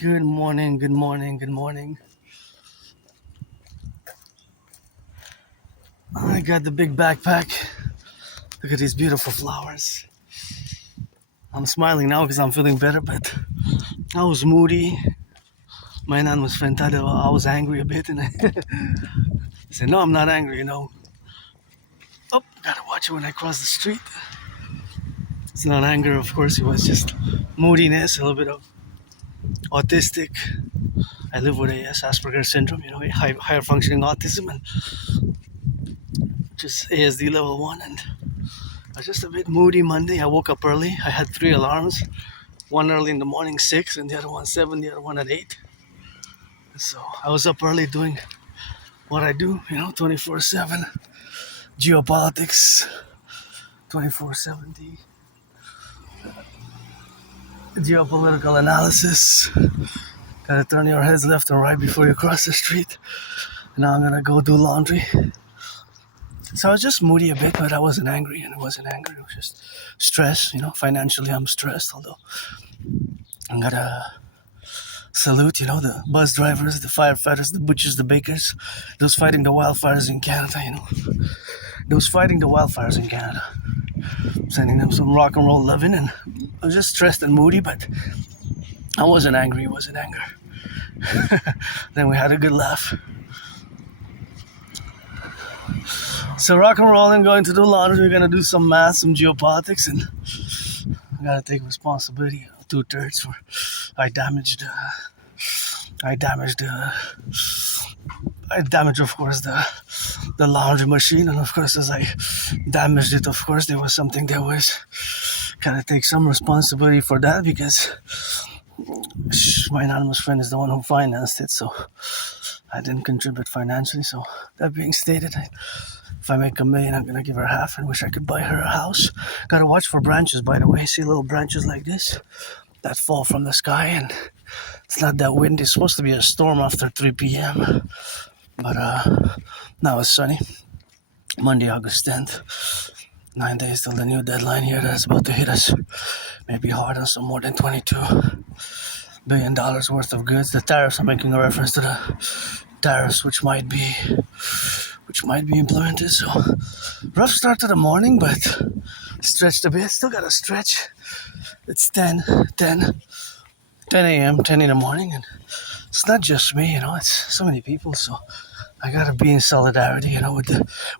Good morning, good morning, good morning. I got the big backpack. Look at these beautiful flowers. I'm smiling now because I'm feeling better, but I was moody. My nan was fantastic. I was angry a bit, and I said, no, I'm not angry. Oh, gotta watch it when I cross the street. It's not anger, of course. It was just moodiness, a little bit of autistic. I live with AS, Asperger's syndrome, higher functioning autism, and just ASD level 1. And I was just a bit moody Monday. I woke up early. I had 3 alarms. One early in the morning, 6, and the other one 7, the other one at 8. So I was up early doing what I do, 24/7. Geopolitics, 24/7. Geopolitical analysis. Gotta turn your heads left and right before you cross the street. And now I'm gonna go do laundry. So I was just moody a bit, but I wasn't angry, and it wasn't anger. It was just stress. Financially I'm stressed, although I'm gonna salute, the bus drivers, the firefighters, the butchers, the bakers, those fighting the wildfires in Canada, those fighting the wildfires in Canada. Sending them some rock and roll loving, and I was just stressed and moody, but I wasn't angry, it wasn't anger. Then we had a good laugh. So rock and roll and going to do laundry, we're gonna do some math, some geopolitics, and I gotta take responsibility, 2/3 for I damaged, of course, the laundry machine, and of course, as I damaged it, of course, there was something that was gotta take some responsibility for that, because my anonymous friend is the one who financed it, so I didn't contribute financially. So that being stated, if I make $1 million, I'm gonna give her half, and wish I could buy her a house. Gotta watch for branches, by the way. See little branches like this that fall from the sky, and it's not that windy. It's supposed to be a storm after 3 p.m. But now it's sunny. Monday, August 10th. 9 days till the new deadline here that's about to hit us. Maybe hard on some more than $22 billion worth of goods. The tariffs, I'm making a reference to the tariffs which might be implemented. So rough start to the morning, but stretched a bit. Still got to stretch. It's 10 a.m., 10 in the morning, and it's not just me, it's so many people, so I gotta be in solidarity,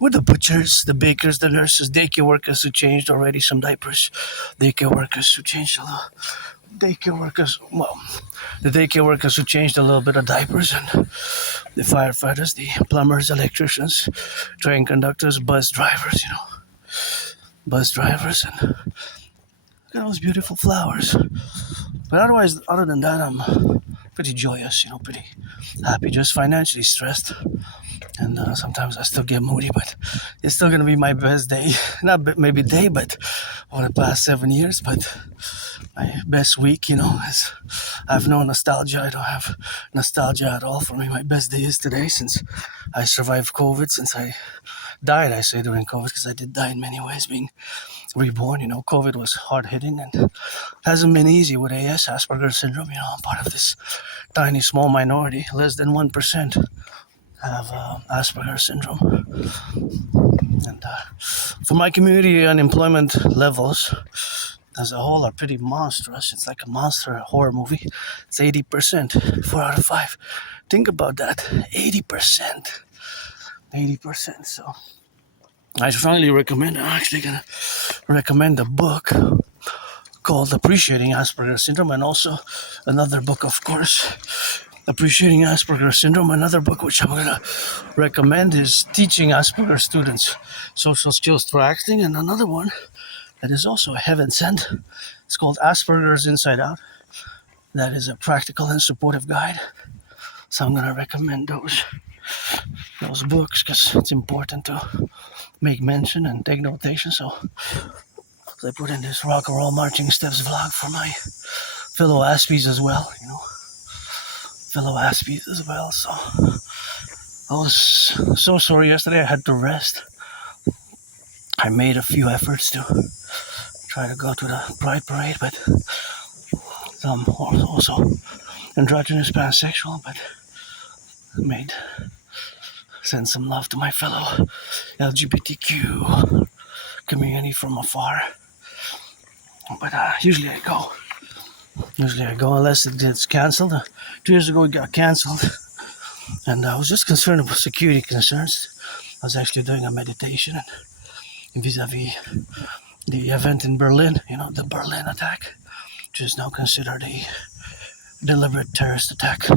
with the butchers, the bakers, the nurses, daycare workers who changed already some diapers, the daycare workers who changed a little bit of diapers, and the firefighters, the plumbers, electricians, train conductors, bus drivers, and those beautiful flowers. But otherwise, other than that, I'm pretty joyous, pretty happy, just financially stressed. And sometimes I still get moody, but it's still going to be my best day. Not maybe day, but over the past 7 years. But my best week, is I have no nostalgia. I don't have nostalgia at all. For me, my best day is today, since I survived COVID, since I died, I say, during COVID, because I did die in many ways, being reborn. COVID was hard hitting, and hasn't been easy with AS, Asperger's syndrome. I'm part of this tiny, small minority, less than 1% have Asperger's syndrome. And for my community, unemployment levels as a whole are pretty monstrous. It's like a monster horror movie. It's 80%, 4 out of 5. Think about that, 80%. So I strongly recommend, I'm actually going to recommend a book called Appreciating Asperger's Syndrome, and also another book, of course, Appreciating Asperger's Syndrome. Another book which I'm going to recommend is Teaching Asperger Students Social Skills Through Acting, and another one that is also a heaven sent. It's called Asperger's Inside Out. That is a practical and supportive guide. So I'm going to recommend those books, because it's important to make mention and take notation. So I put in this rock and roll marching steps vlog for my fellow Aspies as well, So I was so sorry yesterday. I had to rest. I made a few efforts to try to go to the Pride parade, but I'm also androgynous pansexual, but send some love to my fellow LGBTQ community from afar. But usually I go unless it gets cancelled. 2 years ago it got cancelled, and I was just concerned about security concerns. I was actually doing a meditation vis-a-vis the event in Berlin, the Berlin attack, which is now considered a deliberate terrorist attack.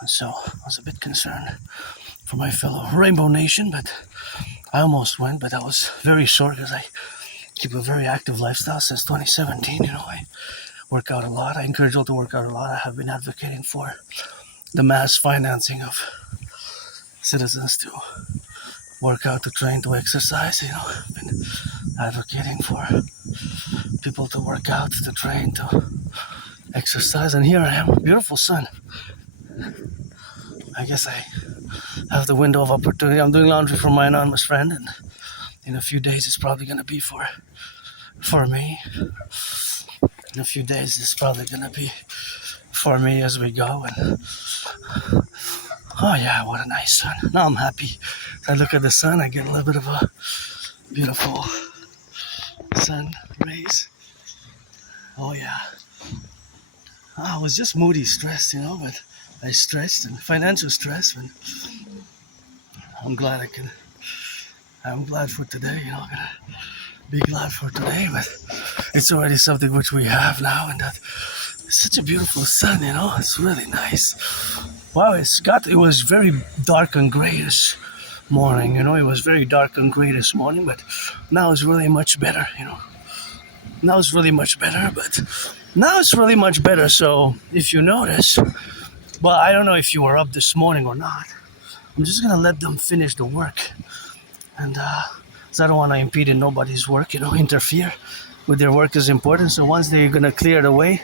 And so I was a bit concerned for my fellow Rainbow Nation, but I almost went, but I was very sore because I keep a very active lifestyle since 2017. I work out a lot. I encourage you all to work out a lot. I have been advocating for the mass financing of citizens to work out, to train, to exercise. I've been advocating for people to work out, to train, to exercise, and here I am, beautiful sun. I guess I have the window of opportunity. I'm doing laundry for my anonymous friend, and in a few days it's probably going to be for me. In a few days it's probably going to be for me as we go. And oh yeah, what a nice sun. Now I'm happy. I look at the sun, I get a little bit of a beautiful sun rays. Oh yeah. I was just moody, stressed, but I stressed, and financial stress, but I'm glad for today, I'm gonna be glad for today, but it's already something which we have now, and that it's such a beautiful sun, it's really nice. Wow, it was very dark and gray this morning, it was very dark and gray this morning, but now it's really much better, Now it's really much better, so if you notice, well, I don't know if you were up this morning or not. I'm just gonna let them finish the work, and because I don't want to impede in nobody's work, interfere with their work is important. So once they're gonna clear the way,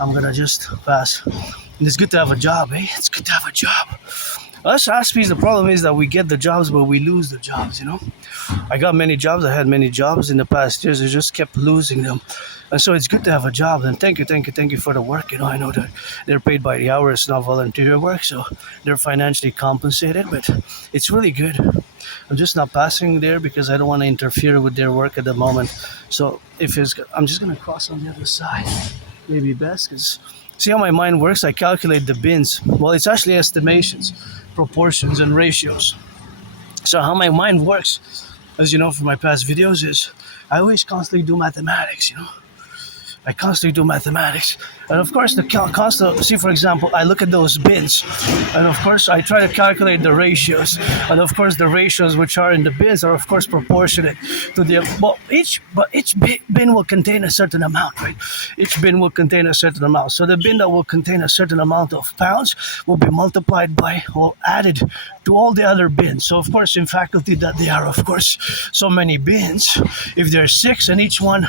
I'm gonna just pass. And it's good to have a job, It's good to have a job. Us Aspies, the problem is that we get the jobs, but we lose the jobs, I got many jobs. I had many jobs in the past years. I just kept losing them. And so it's good to have a job. And thank you for the work. I know that they're paid by the hour. It's not volunteer work, so they're financially compensated. But it's really good. I'm just not passing there because I don't want to interfere with their work at the moment. So I'm just going to cross on the other side. Maybe best, because see how my mind works? I calculate the bins. Well, it's actually estimations, proportions, and ratios. So how my mind works, as you know from my past videos, is I always constantly do mathematics, I constantly do mathematics. And of course, see, for example, I look at those bins, and of course, I try to calculate the ratios. And of course, the ratios which are in the bins are, of course, proportionate to each bin will contain a certain amount, right? Each bin will contain a certain amount. So the bin that will contain a certain amount of pounds will be multiplied by or added to all the other bins. So, of course, in faculty that they are, of course, so many bins. If there's 6 and each one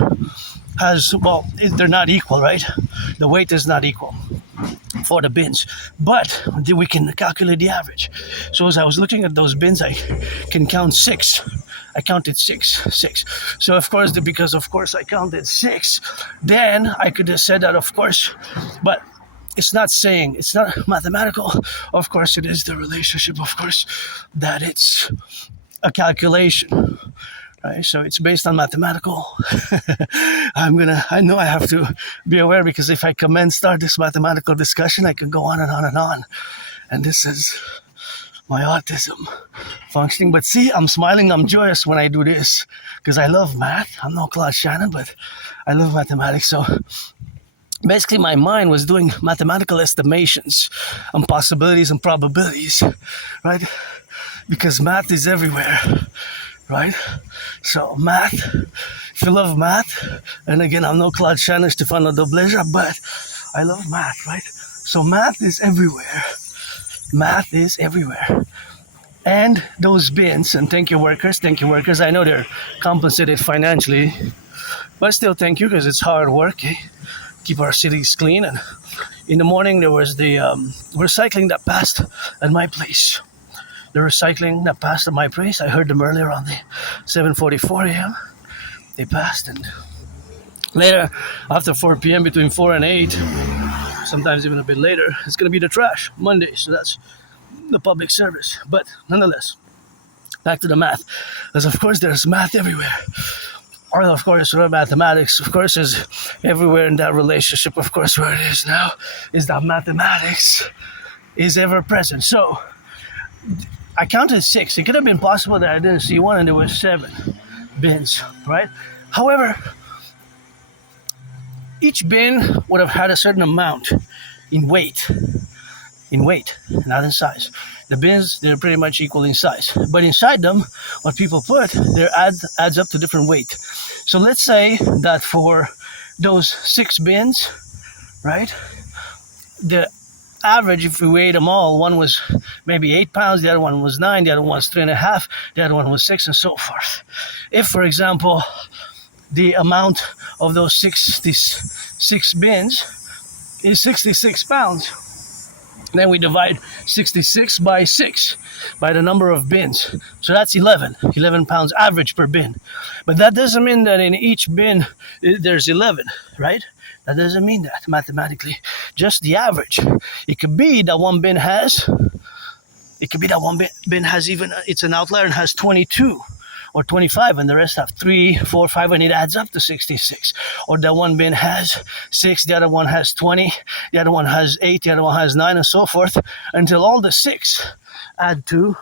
they're not equal, right? The weight is not equal for the bins, but we can calculate the average. So as I was looking at those bins, I can count 6. I counted 6. So because I counted 6, then I could have said that, of course, but it's not mathematical. Of course, it is the relationship, of course, that it's a calculation. Right, so it's based on mathematical. I know I have to be aware, because if I start this mathematical discussion, I can go on and on and on. And this is my autism functioning. But see, I'm smiling, I'm joyous when I do this, because I love math. I'm no Claude Shannon, but I love mathematics. So basically my mind was doing mathematical estimations on possibilities and probabilities, right? Because math is everywhere. Right? So math, if you love math, and again, I'm no Claude Shannon, Stefano Dobleja, but I love math, right? So math is everywhere. And those bins, and thank you workers, I know they're compensated financially, but still thank you, because it's hard work, keep our cities clean. And in the morning, there was the recycling that passed at my place. The recycling that passed at my place, I heard them earlier on the 7:44 a.m. They passed, and later, after 4 p.m., between 4 and 8, sometimes even a bit later, it's going to be the trash Monday. So that's the public service. But nonetheless, back to the math. Because of course there's math everywhere. Or of course mathematics, of course, is everywhere in that relationship. Of course, where it is now is that mathematics is ever present. So I counted 6. It could have been possible that I didn't see one and there were 7 bins, right? However, each bin would have had a certain amount in weight, not in size. The bins, they're pretty much equal in size. But inside them, what people put, there adds up to different weight. So let's say that for those 6 bins, right, the average, if we weighed them all, one was maybe 8 pounds, the other one was 9, the other one was 3.5, the other one was 6, and so forth. If, for example, the amount of those 66 bins is 66 pounds, then we divide 66 by 6, by the number of bins. So that's 11 pounds average per bin. But that doesn't mean that in each bin there's 11, right? That doesn't mean that mathematically. Just the average. It could be that one bin has even, it's an outlier and has 22 or 25, and the rest have 3, 4, 5, and it adds up to 66. Or that one bin has 6, the other one has 20, the other one has 8, the other one has 9, and so forth, until all the 6 add to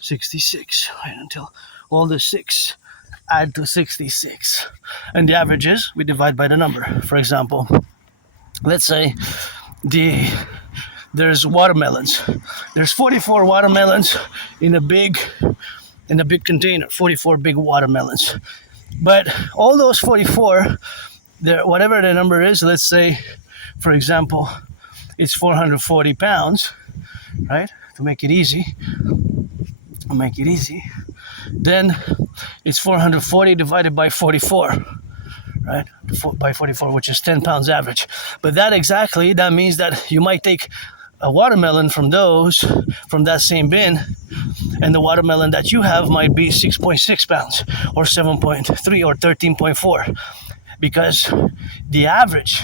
66, right? Until all the 6 add to 66. And the average is, we divide by the number. For example, let's say there's watermelons. There's 44 watermelons in a big container, 44 big watermelons. But all those 44, whatever the number is, let's say, for example, it's 440 pounds, right? To make it easy, then it's 440 divided by 44, right? By 44, which is 10 pounds average. But that means that you might take a watermelon from that same bin, and the watermelon that you have might be 6.6 pounds or 7.3 or 13.4, because the average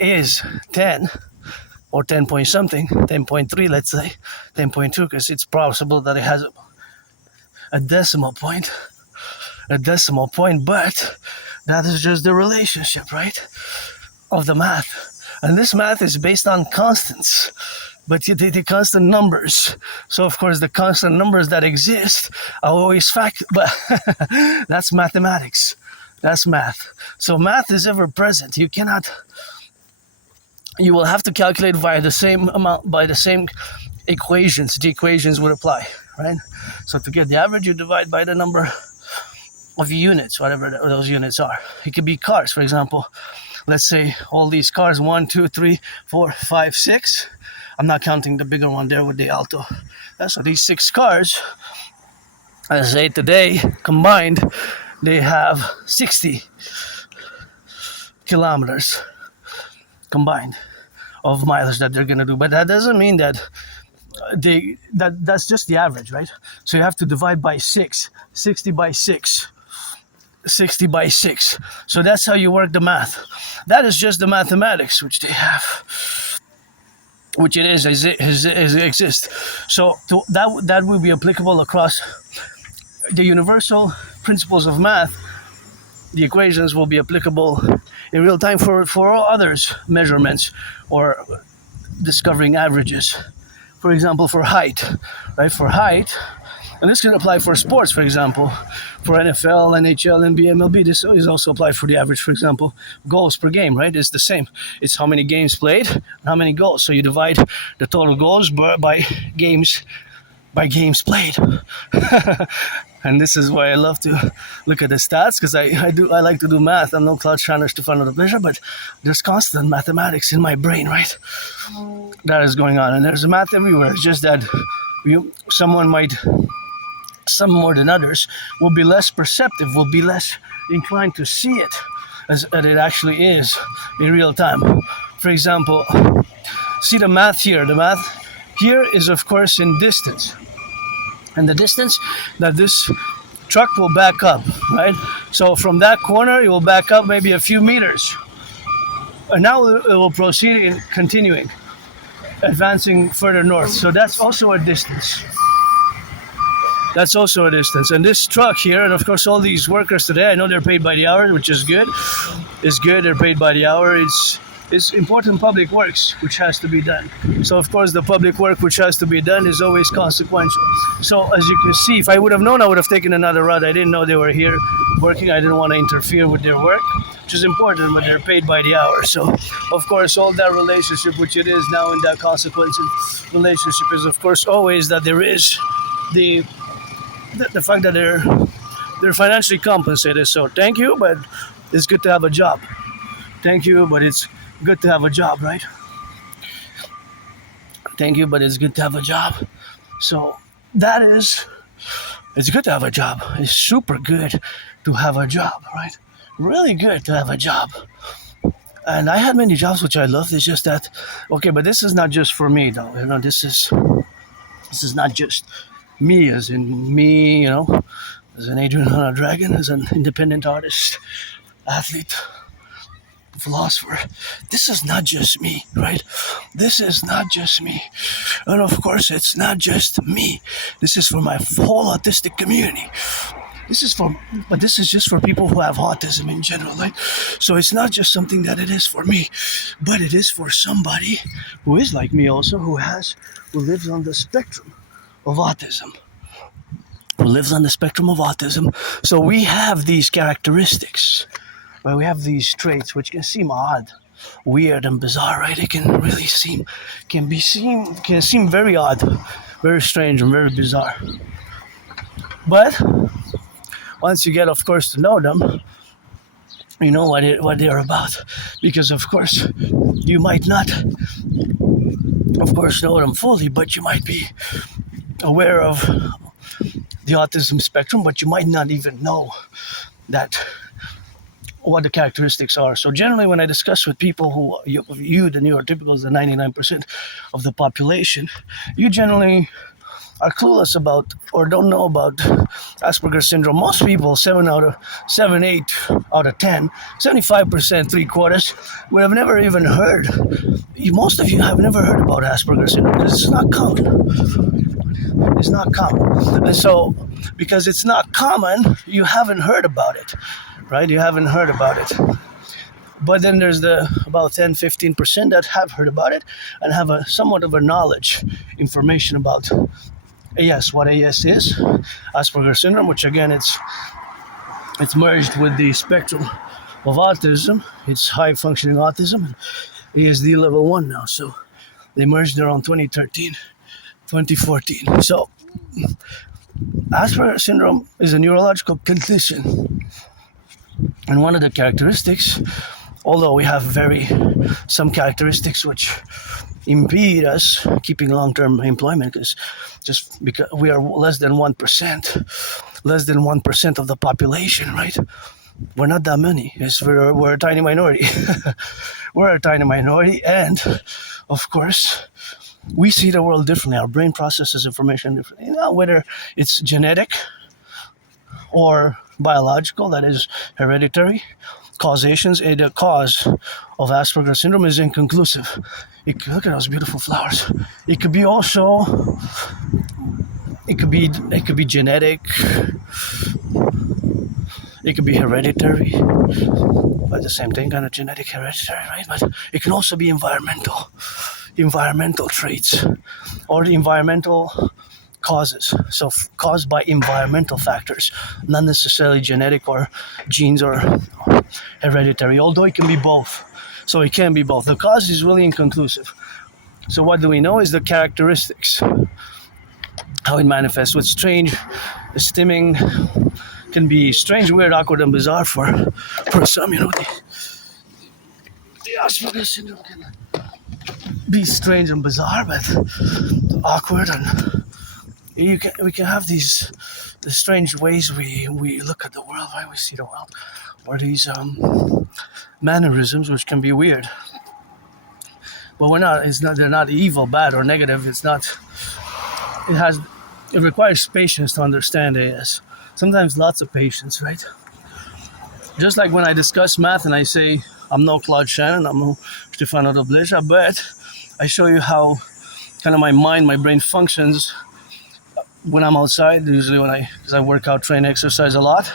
is 10 or 10 point something, 10.3, let's say 10.2, because it's possible that it has a decimal point, but that is just the relationship, right, of the math. And this math is based on constants, but the constant numbers. So of course the constant numbers that exist are always but that's mathematics. That's math. So math is ever present. You will have to calculate via the same amount, by the same equations. The equations would apply, right? So to get the average, you divide by the number of units, whatever those units are. It could be cars, for example. Let's say all these cars, 1, 2, 3, 4, 5, 6. I'm not counting the bigger one there with the Alto. So these 6 cars, I say today, combined, they have 60 kilometers combined of mileage that they're going to do. But that doesn't mean that that's just the average, right? So you have to divide by 6, 60 by 6. 60 by 6. So that's how you work the math. That is just the mathematics which they have, which it exists. So that will be applicable across the universal principles of math. The equations will be applicable in real time for all others measurements or discovering averages. For example, for height, right? For height, and this can apply for sports, for example, for NFL, NHL, NBA, MLB. This is also applied for the average, for example, goals per game, right? It's the same. It's how many games played, how many goals. So you divide the total goals by games played. And this is why I love to look at the stats, because I like to do math. I'm no Cloud Shiner to find out the pleasure, but there's constant mathematics in my brain, right? That is going on, and there's math everywhere. It's just that some more than others will be less perceptive, will be less inclined to see it as it actually is in real time. For example, see the math here. The math here is, of course, in distance. And the distance that this truck will back up, right? So from that corner, it will back up maybe a few meters. And now it will proceed in continuing, advancing further north. So that's also a distance. That's also a distance. And this truck here, and of course all these workers today, I know they're paid by the hour, which is good. It's good, they're paid by the hour. It's important public works which has to be done. So of course the public work which has to be done is always consequential. So as you can see, if I would have known, I would have taken another route. I didn't know they were here working. I didn't want to interfere with their work, which is important when they're paid by the hour. So of course all that relationship, which it is now in that consequence relationship, is of course always that there is the fact that they're financially compensated. So thank you, but it's good to have a job. Thank you, but it's good to have a job, right? Thank you, but it's good to have a job. So it's good to have a job. It's super good to have a job, right? Really good to have a job. And I had many jobs which I loved. It's just that, okay, but this is not just for me though. You know, this is not just me, as in me, you know, as an Adrian on a Dragon, as an independent artist, athlete, philosopher. This is not just me, right? This is not just me. And of course, it's not just me. This is for my whole autistic community. This is just for people who have autism in general, right? So it's not just something that it is for me, but it is for somebody who is like me also, who lives on the spectrum of autism. So we have these characteristics, right? We have these traits which can seem odd, weird, and bizarre, right? It can really seem very odd, very strange, and very bizarre. But once you get, of course, to know them, you know what they're about. Because of course, you might not, of course, know them fully, but you might be aware of the autism spectrum, but you might not even know what the characteristics are. So generally, when I discuss with people who you the neurotypicals, the 99% of the population, you generally are clueless about or don't know about Asperger's syndrome. Most people, 8 out of 10, 75%, 3/4, would have never even heard. Most of you have never heard about Asperger's syndrome because it's not common. It's not common. And so, because it's not common, you haven't heard about it, right? You haven't heard about it. But then there's the about 10-15% that have heard about it and have a somewhat of a knowledge, information about AS, what AS is, Asperger's syndrome, which again, it's merged with the spectrum of autism. It's high functioning autism, ESD level 1 now. So they merged around 2013, 2014. So Asperger's syndrome is a neurological condition. And one of the characteristics, although we have some characteristics which impede us keeping long-term employment, because we are less than 1% of the population, right? We're not that many. We're a tiny minority. We're a tiny minority, and of course, we see the world differently. Our brain processes information differently. You know, whether it's genetic or biological, that is hereditary, causations, the cause of Asperger's syndrome is inconclusive. Look at those beautiful flowers. It could be genetic, it could be hereditary, but the same thing, kind of genetic, hereditary, right? But it can also be environmental traits, or the environmental causes. So caused by environmental factors, not necessarily genetic or genes or hereditary, although it can be both. So it can be both. The cause is really inconclusive. So what do we know is the characteristics, how it manifests. What's strange, stimming can be strange, weird, awkward, and bizarre for some. You know, the Asperger's syndrome can be strange and bizarre, but awkward, and we can have the strange ways we look at the world, right? We see the world, or these mannerisms which can be weird. But they're not evil, bad, or negative. It requires patience to understand AS. Sometimes lots of patience, right? Just like when I discuss math and I say, I'm no Claude Shannon, I'm no Stefano Dobleja, but I show you how kind of my mind, my brain functions when I'm outside. Usually because I work out, train, exercise a lot,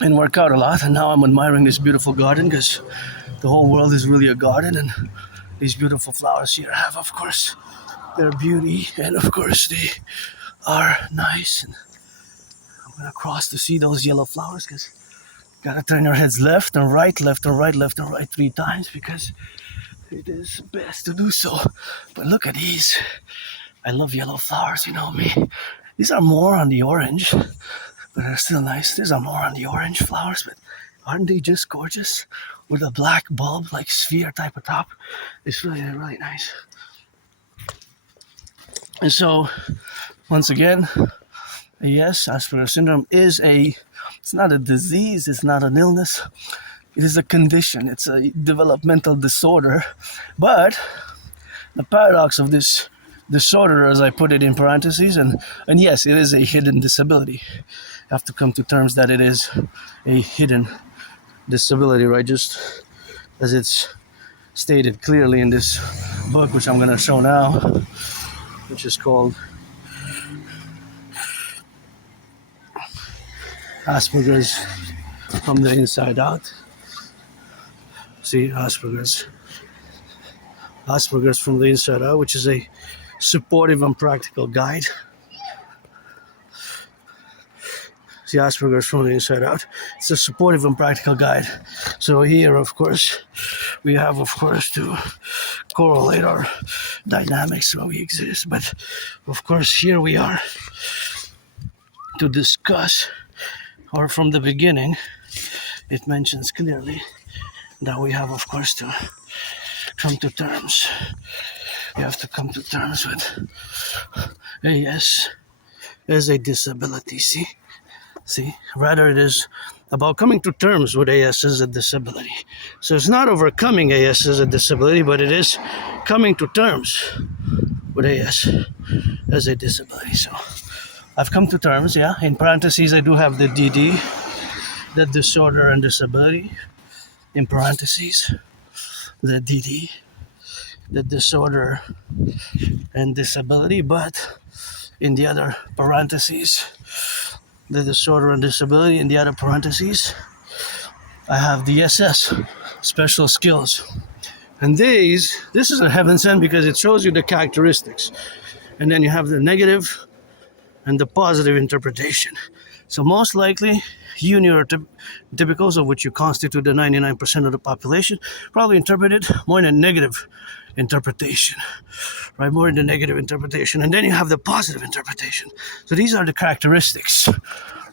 and work out a lot. And now I'm admiring this beautiful garden because the whole world is really a garden, and these beautiful flowers here have, of course, their beauty, and of course they are nice. And I'm gonna cross to see those yellow flowers because gotta turn your heads left and right, left and right, left and right 3 times because it is best to do so. But look at these. I love yellow flowers, you know me. These are more on the orange, but they're still nice. These are more on the orange flowers, but aren't they just gorgeous? With a black bulb, like sphere type of top. It's really, really nice. And so, once again, yes, Asperger's syndrome is it's not a disease, it's not an illness. It is a condition, it's a developmental disorder. But the paradox of this disorder, as I put it in parentheses, and yes, it is a hidden disability. You have to come to terms that it is a hidden disability, right? Just as it's stated clearly in this book, which I'm going to show now, which is called Asperger's from the Inside Out. See, Asperger's from the Inside Out, which is a supportive and practical guide. See, Asperger's from the Inside Out. It's a supportive and practical guide. So here, of course, we have, of course, to correlate our dynamics where we exist. But, of course, here we are to discuss, or from the beginning, it mentions clearly that we have, of course, to come to terms. We have to come to terms with AS as a disability, see? Rather it is about coming to terms with AS as a disability. So it's not overcoming AS as a disability, but it is coming to terms with AS as a disability. So I've come to terms, yeah. In parentheses, I do have the DD, the disorder and disability. In parentheses, the DD, the disorder and disability, but in the other parentheses, the disorder and disability, in the other parentheses, I have the SS, special skills. And this is a heaven sent because it shows you the characteristics. And then you have the negative and the positive interpretation. So most likely, you neurotypicals, of which you constitute the 99% of the population, probably interpreted more in a negative interpretation, right? More in the negative interpretation. And then you have the positive interpretation. So these are the characteristics,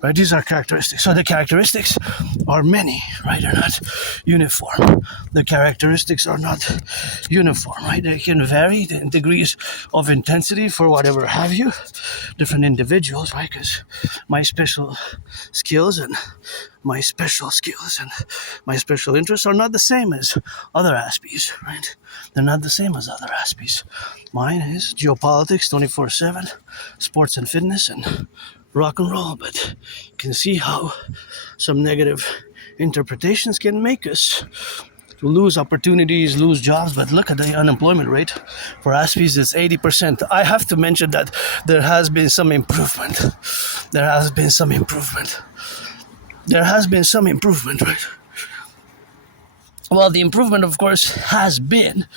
right? These are characteristics. So the characteristics are many, right? They're not uniform. The characteristics are not uniform, right? They can vary in degrees of intensity for whatever have you, different individuals, right? Because my special skills and my special interests are not the same as other Aspies, right? They're not the same as other Aspies. Mine is geopolitics 24/7, sports and fitness, and rock and roll. But you can see how some negative interpretations can make us lose opportunities, lose jobs. But look at the unemployment rate for Aspies, it's 80%. I have to mention that there has been some improvement. Right? Well, the improvement, of course, has been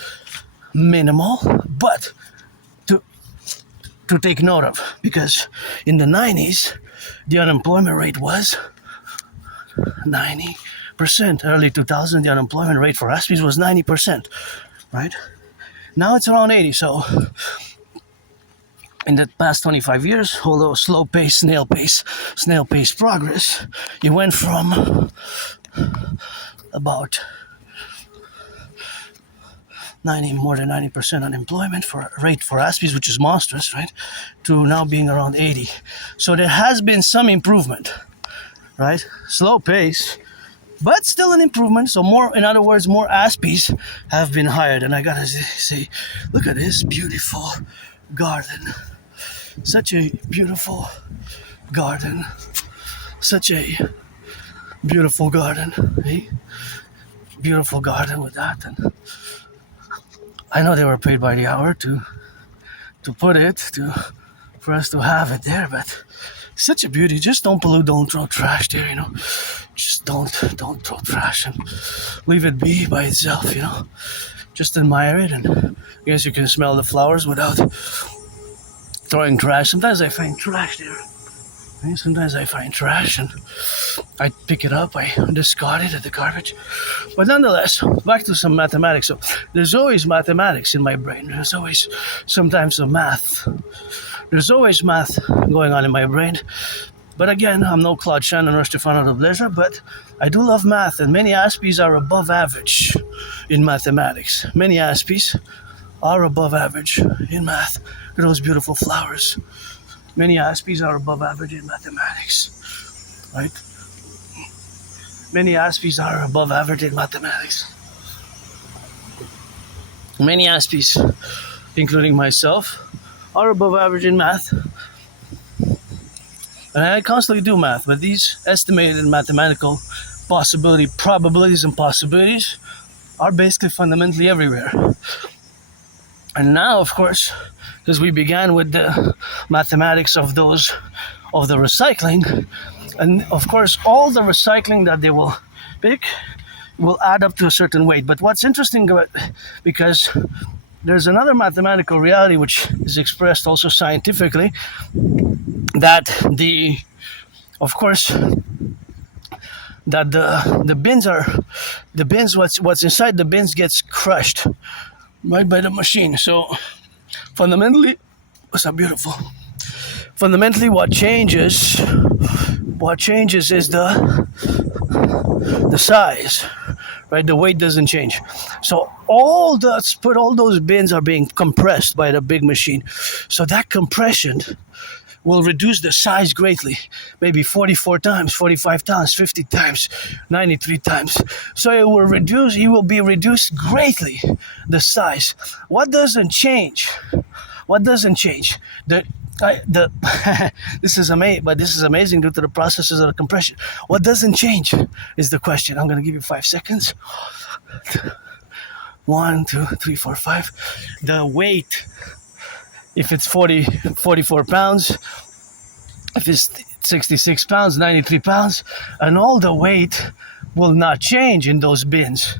minimal, but to take note of, because in the 90s, the unemployment rate was 90%. Early 2000, the unemployment rate for Aspies was 90%, right? Now it's around 80. So in the past 25 years, although slow pace, snail pace progress, you went from about more than 90% unemployment rate for Aspies, which is monstrous, right? To now being around 80. So there has been some improvement, right? Slow pace, but still an improvement. So in other words, more Aspies have been hired. And I gotta say, look at this beautiful garden. Such a beautiful garden. Eh? beautiful garden with that. And I know they were paid by the hour to put it to for us to have it there, but such a beauty. Just don't pollute, don't throw trash there, you know. Just don't throw trash and leave it be by itself, you know. Just admire it, and I guess you can smell the flowers without throwing trash. Sometimes I find trash there. Sometimes I find trash and I pick it up, I discard it at the garbage. But nonetheless, back to some mathematics. So there's always mathematics in my brain. There's always sometimes a math. There's always math going on in my brain. But again, I'm no Claude Shannon or Stefano de Blazer, but I do love math, and many Aspies are above average in mathematics. Many Aspies are above average in math. Look at those beautiful flowers. Many Aspies are above average in mathematics, right? Many Aspies are above average in mathematics. Many Aspies, including myself, are above average in math. And I constantly do math, but these estimated mathematical probabilities and possibilities are basically fundamentally everywhere. And now, of course, because we began with the mathematics of the recycling, and of course, all the recycling that they will pick will add up to a certain weight. But what's interesting about, because there's another mathematical reality which is expressed also scientifically, that the bins, what's inside the bins gets crushed right by the machine. So fundamentally, so beautiful. Fundamentally, what changes is the size, right? The weight doesn't change. So all those bins are being compressed by the big machine. So that compression will reduce the size greatly, maybe 44 times, 45 times, 50 times, 93 times. So it will be reduced greatly, the size. What doesn't change? This is amazing, but this is amazing due to the processes of the compression. What doesn't change is the question. I'm going to give you 5 seconds. 1, 2, 3, 4, 5. The weight, if it's 44 pounds, if it's 66 pounds, 93 pounds, and all the weight will not change in those bins,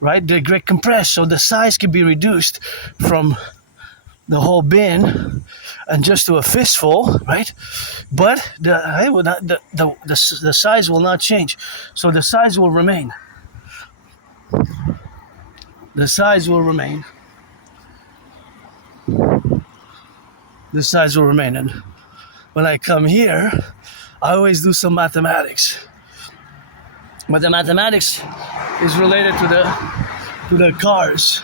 right? They get compressed, so the size can be reduced from the whole bin and just to a fistful, right? But the size will not change, so the size will remain. The size will remain. The size will remain. And when I come here, I always do some mathematics. But the mathematics is related to the cars.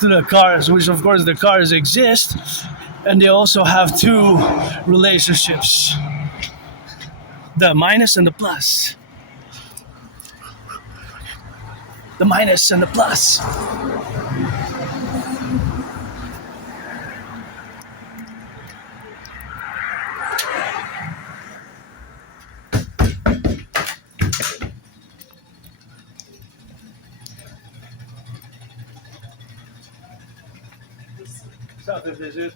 To the cars, which of course the cars exist, and they also have two relationships. The minus and the plus. The minus and the plus. Stop it, is it?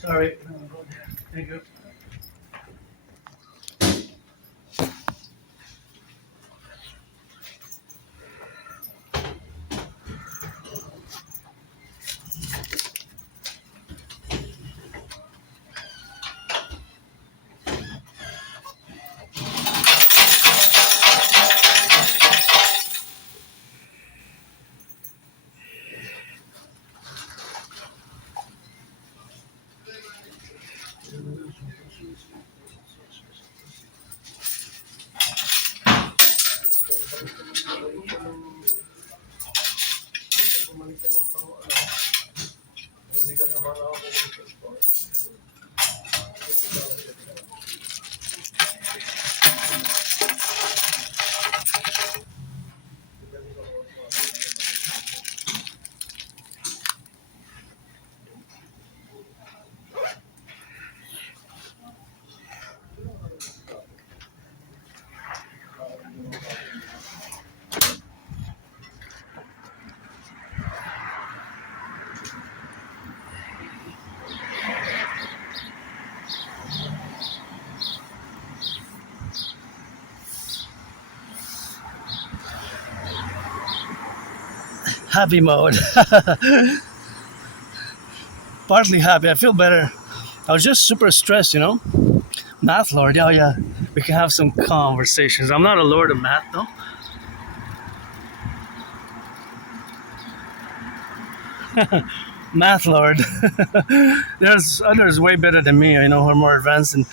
Sorry, no, go there. Thank you. Happy mode. Partly happy. I feel better. I was just super stressed, Math lord, yeah, yeah. We can have some conversations. I'm not a lord of math, though. Math lord. There's others way better than me. I know who are more advanced in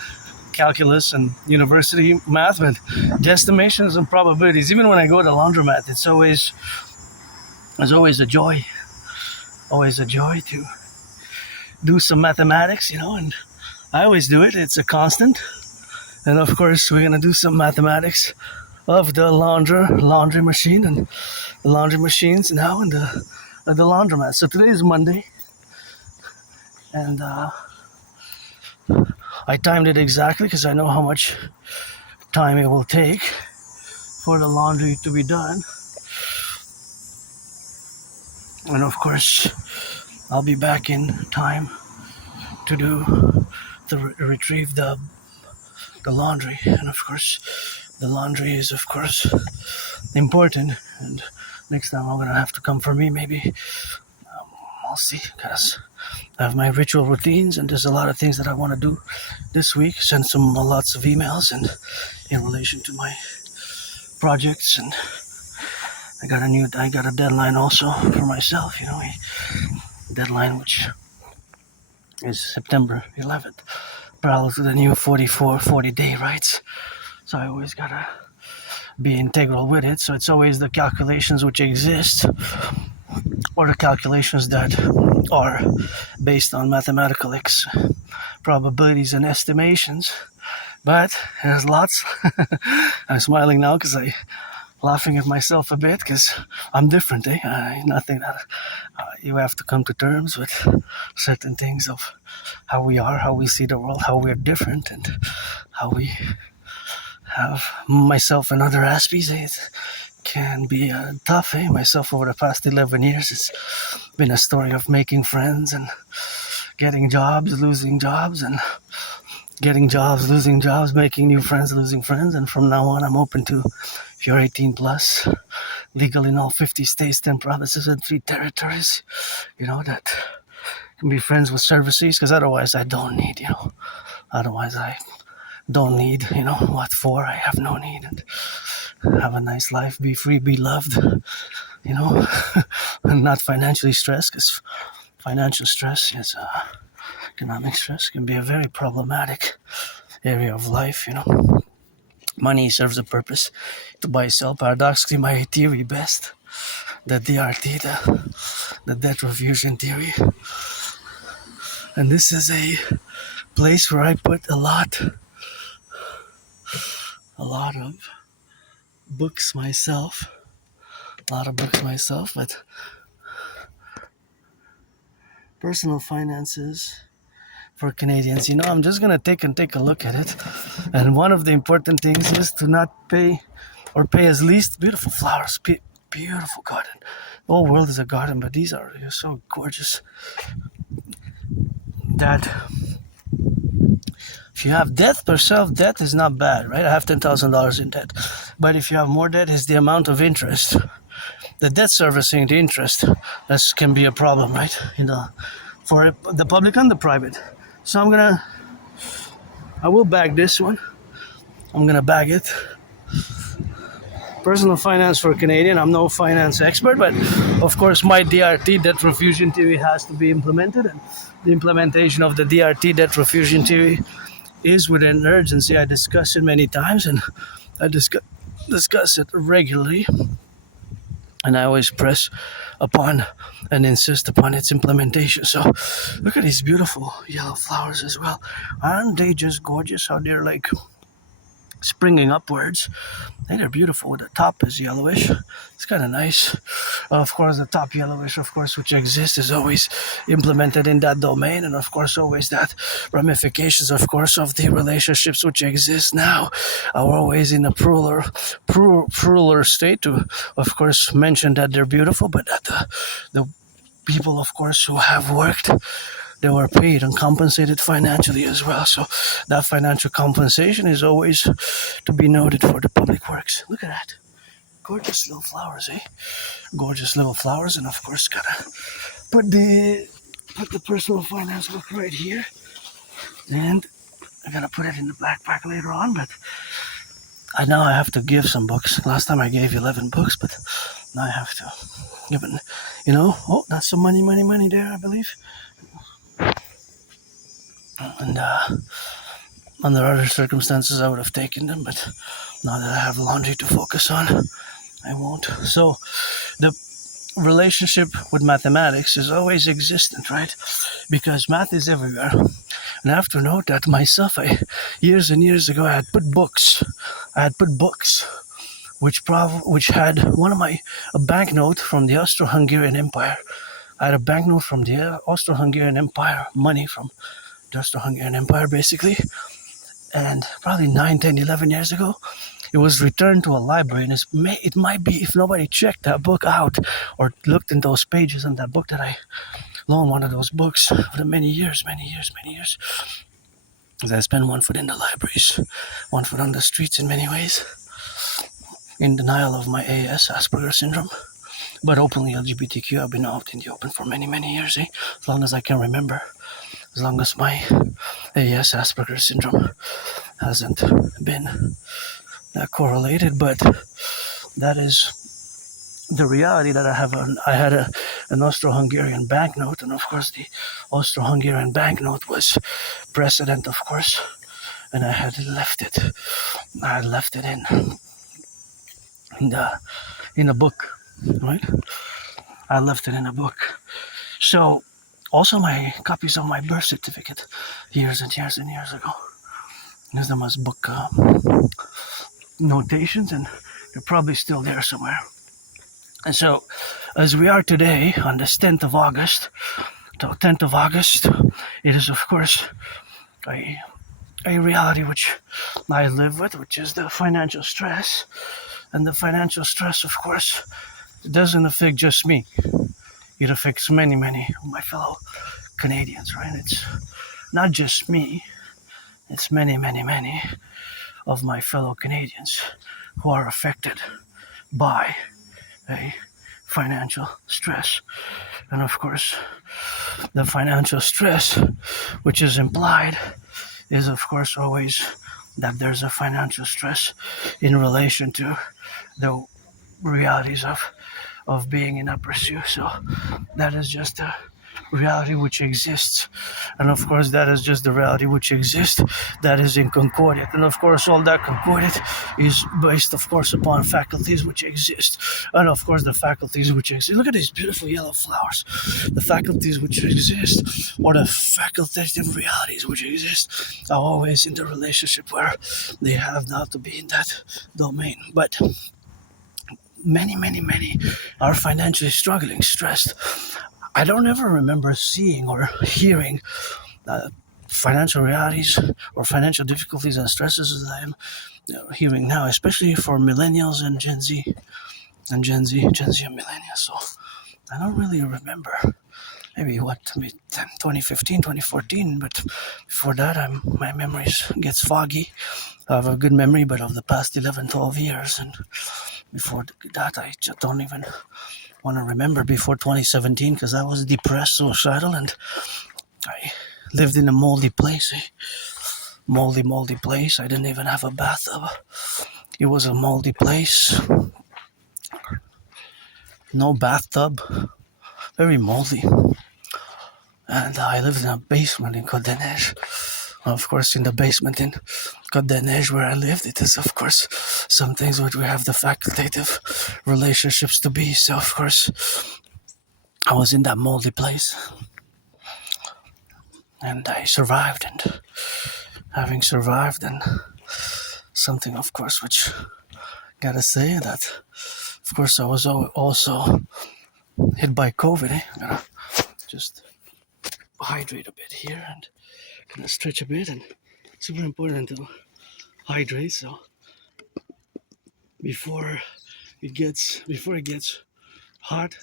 calculus and university math, but guesstimations and probabilities. Even when I go to laundromat, it's always a joy. Always a joy to do some mathematics, and I always do it. It's a constant. And of course, we're gonna do some mathematics of the laundry machine and the laundry machines now and the laundromat. So today is Monday, and I timed it exactly because I know how much time it will take for the laundry to be done. And of course, I'll be back in time to retrieve the laundry. And of course, the laundry is of course important. And next time I'm gonna have to come for me. Maybe I'll see, because I have my ritual routines and there's a lot of things that I want to do this week. Send some lots of emails and in relation to my projects, and I got a deadline also for myself, a deadline which is September 11th, parallel to the new 40-day rights. So I always gotta be integral with it. So it's always the calculations which exist, or the calculations that are based on mathematical probabilities and estimations. But there's lots. I'm smiling now because I'm laughing at myself a bit because I'm different. Nothing that you have to come to terms with certain things of how we are, how we see the world, how we're different, and how we have myself and other Aspies. It can be tough. Myself over the past 11 years, it's been a story of making friends and getting jobs, losing jobs, and getting jobs, losing jobs, making new friends, losing friends. And from now on, I'm open to, if you're 18 plus, legal in all 50 states, 10 provinces, and 3 territories, that can be friends with services, because otherwise I don't need, otherwise I don't need, what for? I have no need. And have a nice life, be free, be loved, and not financially stressed, because financial stress is economic stress can be a very problematic area of life. Money serves a purpose to buy, sell. Paradoxically, my theory best, the DRT, the debt refusion theory. And this is a place where I put a lot of books myself, but personal finances for Canadians. I'm just gonna take a look at it. And one of the important things is to not pay as least. Beautiful flowers, beautiful garden. The whole world is a garden, but these are so gorgeous that if you have debt per self, debt is not bad, right? I have $10,000 in debt, but if you have more debt, it's the amount of interest, the debt servicing, the interest, that can be a problem, right? For the public and the private. So I will bag this one. I'm gonna bag it. Personal finance for Canadian. I'm no finance expert, but of course my DRT, debt refusion theory, has to be implemented, and the implementation of the DRT, debt refusion theory, is with an urgency. I discuss it many times, and I discuss it regularly and I always press upon and insist upon its implementation. So look at these beautiful yellow flowers as well. Aren't they just gorgeous? How they're like springing upwards. And they're beautiful. The top is yellowish. It's kind of nice. Of course, the top yellowish, of course, which exists, is always implemented in that domain, and of course, always that ramifications, of course, of the relationships which exist now are always in a plural state. To, of course, mention that they're beautiful, but that the people, of course, who have worked, they were paid and compensated financially as well. So that financial compensation is always to be noted for the public works. Look at that. Gorgeous little flowers, eh? Gorgeous little flowers, and of course gotta put the personal finance book right here. And I gotta put it in the backpack later on, but I have to give some books. Last time I gave 11 books, but now I have to give it, oh, that's some money there, I believe. And under other circumstances, I would have taken them, but now that I have laundry to focus on, I won't. So the relationship with mathematics is always existent, right? Because math is everywhere. And I have to note that myself, years and years ago, I had put books, which had a banknote from the Austro-Hungarian Empire. I had a banknote from the Austro-Hungarian Empire, money from the Austro-Hungarian Empire, basically. And probably 9, 10, 11 years ago, it was returned to a library, and it might be, if nobody checked that book out or looked in those pages in that book, that I loaned one of those books for many years. Because I spent 1 foot in the libraries, 1 foot on the streets in many ways, in denial of my AS, Asperger's syndrome. But openly LGBTQ, I've been out in the open for many, many years, as long as I can remember. As long as my AS, Asperger's syndrome, hasn't been correlated, but that is the reality that I have. I had an Austro-Hungarian banknote, and of course the Austro-Hungarian banknote was precedent, of course, and I had left it in a book, right? I left it in a book. So also my copies of my birth certificate, years and years and years ago. There's them as book notations, and they're probably still there somewhere. And so, as we are today on this 10th of August, it is of course a reality which I live with, which is the financial stress. And the financial stress, of course, doesn't affect just me. It affects many, many of my fellow Canadians, right? It's not just me. It's many, many, many of my fellow Canadians who are affected by a financial stress. And of course, the financial stress, which is implied, is of course always that there's a financial stress in relation to the realities of being in a pursuit. So that is just a reality which exists, and of course that is just the reality which exists, that is in concordiate, and of course all that concordiate is based of course upon faculties which exist, and of course the faculties which exist, look at these beautiful yellow flowers, the faculties which exist, or the facultative realities which exist, are always in the relationship where they have not to be in that domain. But many are financially struggling, stressed. I don't ever remember seeing or hearing financial realities or financial difficulties and stresses as I am hearing now, especially for millennials and Gen Z and millennials. So I don't really remember. Maybe 2015, 2014, but before that, my memories gets foggy. I have a good memory, but of the past 11, 12 years, and before that, I just don't even want to remember before 2017, because I was depressed, suicidal, and I lived in a moldy place. Moldy place. I didn't even have a bathtub. It was a moldy place. No bathtub. Very moldy. And I lived in a basement in Côte-des-Neiges. Of course, in the basement in Côte des Neiges where I lived, it is, of course, some things which we have the facultative relationships to be. So, of course, I was in that moldy place. And I survived, and having survived, and something, of course, which gotta say that, of course, I was also hit by COVID. I'm gonna just hydrate a bit here and gonna stretch a bit, and super important to hydrate. So before it gets hot,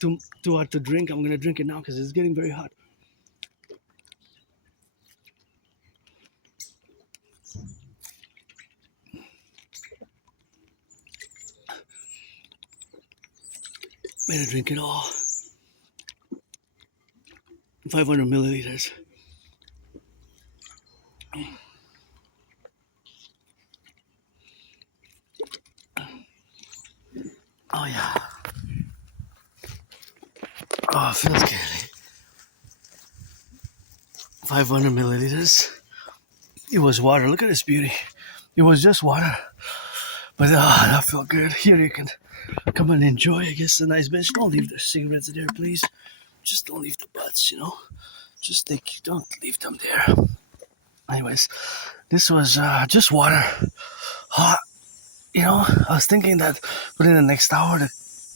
too hot to drink, I'm gonna drink it now because it's getting very hot. Better drink it all. 500 milliliters. Oh yeah. Oh, it feels good. 500 milliliters. It was water. Look at this beauty. It was just water. But that felt good. Here you can come and enjoy. I guess a nice bench. Don't leave the cigarettes there, please. Just don't leave the butts, don't leave them there. Anyways, this was just water. Hot. I was thinking that within the next hour,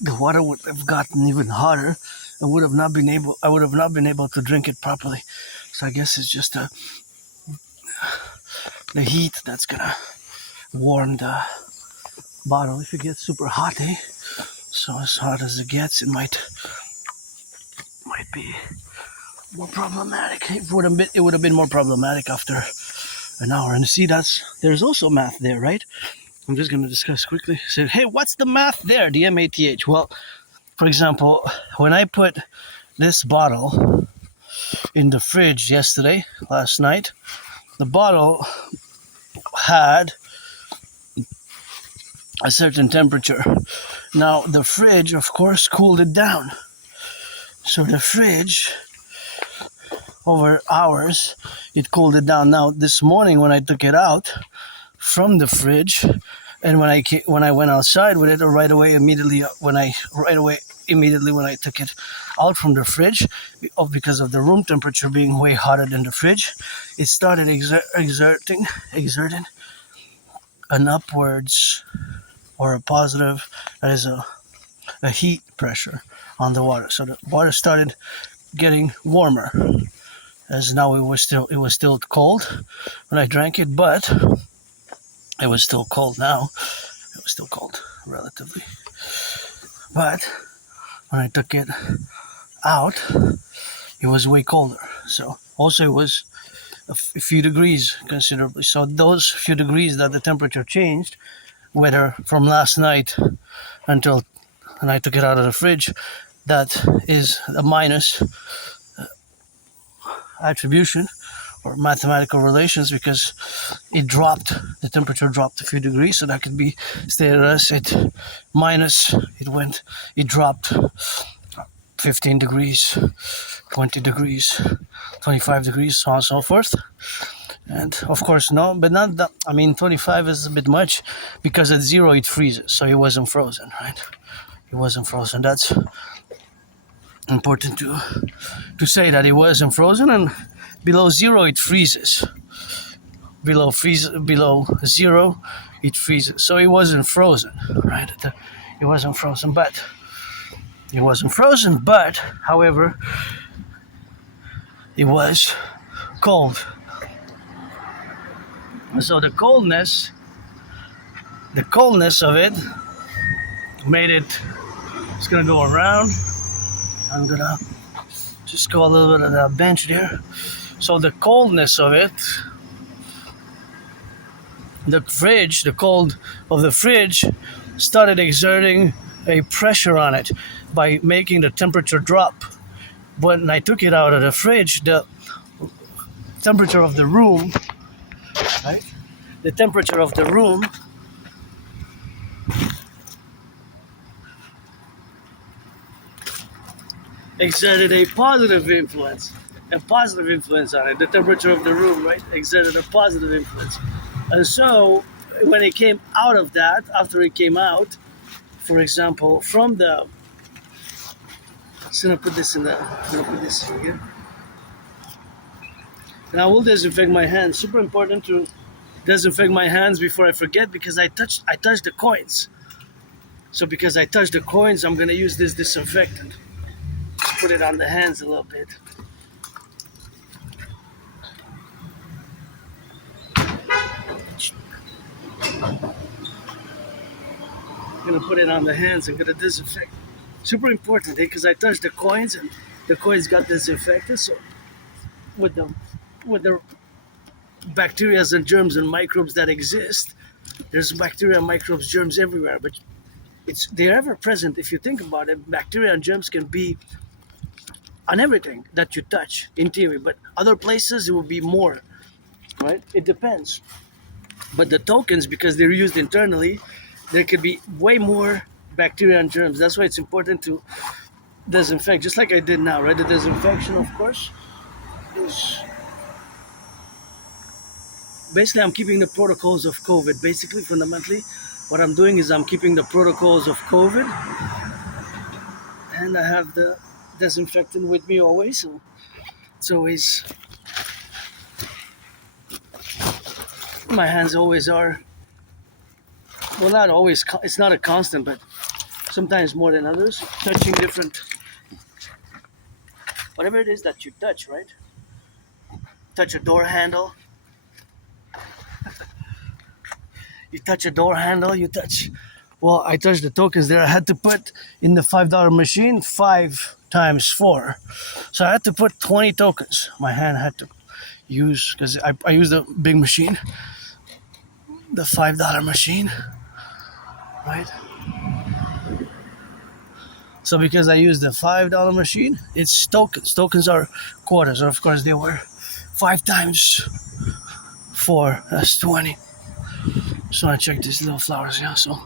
the water would have gotten even hotter. I would have not been able to drink it properly. So I guess it's just the heat that's gonna warm the bottle. If it gets super hot, so as hot as it gets, it might be more problematic. It would have been more problematic after an hour. And see, there's also math there, right? I'm just gonna discuss quickly. Say, hey, what's the math there? The math. Well, for example, when I put this bottle in the fridge last night, the bottle had a certain temperature. Now, the fridge, of course, cooled it down. So the fridge, over hours, it cooled it down. Now, this morning when I took it out from the fridge, and when I went outside with it, or immediately when I took it out from the fridge, because of the room temperature being way hotter than the fridge, it started exerting an upwards or a positive, that is a heat pressure on the water. So the water started getting warmer, as now it was still cold when I drank it, but it was still cold now. It was still cold, relatively. But when I took it out, it was way colder. So also it was a few degrees considerably. So those few degrees that the temperature changed, whether from last night until when I took it out of the fridge, that is a minus attribution or mathematical relations, because the temperature dropped a few degrees, so that could be stated as it dropped 15 degrees, 20 degrees, 25 degrees, so on and so forth. And of course, no, but not that, 25 is a bit much, because at 0 it freezes, so it wasn't frozen, right? It wasn't frozen. That's important to say, that it wasn't frozen, and below 0 it freezes. Below 0 it freezes. So it wasn't frozen, right? It wasn't frozen, but however, it was cold. So the coldness of it made it. It's gonna go around. I'm gonna just go a little bit of that bench there. So the coldness of it, the cold of the fridge started exerting a pressure on it by making the temperature drop. When I took it out of the fridge, the temperature of the room, right? The temperature of the room exerted a positive influence. a positive influence on it. The temperature of the room, right, exerted a positive influence. And so when it came out of that, after it came out, for example, from the, so I'm gonna put this in the, I'm gonna put this here. And I will disinfect my hands. Super important to disinfect my hands before I forget, because I touched the coins. So because I touched the coins, I'm gonna use this disinfectant. Just put it on the hands a little bit. I'm gonna put it on the hands. I'm gonna disinfect. Super important, because I touched the coins and the coins got disinfected. So with the bacteria and germs and microbes that exist, there's bacteria, microbes, germs everywhere. But they're ever present. If you think about it, bacteria and germs can be on everything that you touch in theory, but other places it will be more, right? It depends. But the tokens, because they're used internally, there could be way more bacteria and germs. That's why it's important to disinfect, just like I did now, right? The disinfection, of course, is basically I'm keeping the protocols of COVID. Basically, fundamentally, what I'm doing is I'm keeping the protocols of COVID, and I have the disinfectant with me always. So it's always, my hands always are, well, not always, it's not a constant, but sometimes more than others, touching different, whatever it is that you touch, right? Touch a door handle, you touch a door handle, you touch, well, I touched the tokens there. I had to put in the $5 machine 5 times 4. So I had to put 20 tokens. My hand had to use, because I used the big machine, the $5 machine, right? So because I used the $5 machine, it's tokens. Tokens are quarters. Of course, they were 5 times 4. That's 20. So I check these little flowers. Yeah. So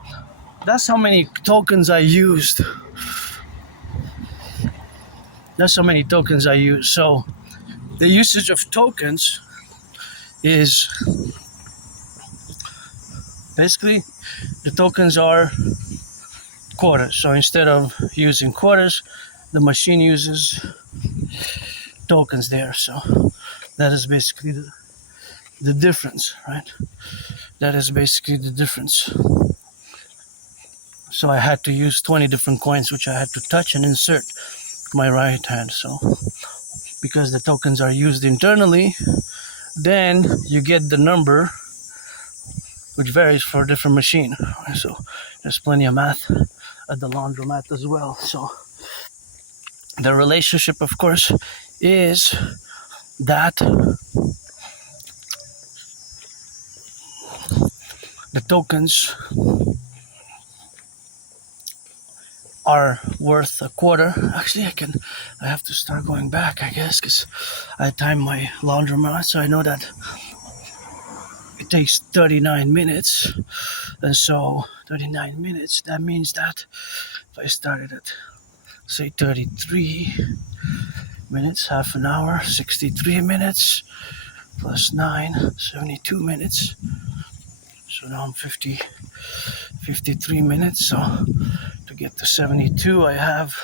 that's how many tokens I used. That's how many tokens I used. So the usage of tokens is basically, the tokens are quarters. So instead of using quarters, the machine uses tokens there. So that is basically the difference, right? That is basically the difference. So I had to use 20 different coins, which I had to touch and insert my right hand. So because the tokens are used internally, then you get the number, which varies for a different machine. So there's plenty of math at the laundromat as well. So the relationship, of course, is that the tokens are worth a quarter. Actually, I have to start going back, I guess, because I timed my laundromat, so I know that it takes 39 minutes. And so 39 minutes, that means that if I started at, say, 33 minutes, half an hour, 63 minutes, plus 9, 72 minutes. So now I'm 53 minutes. So to get to 72, I have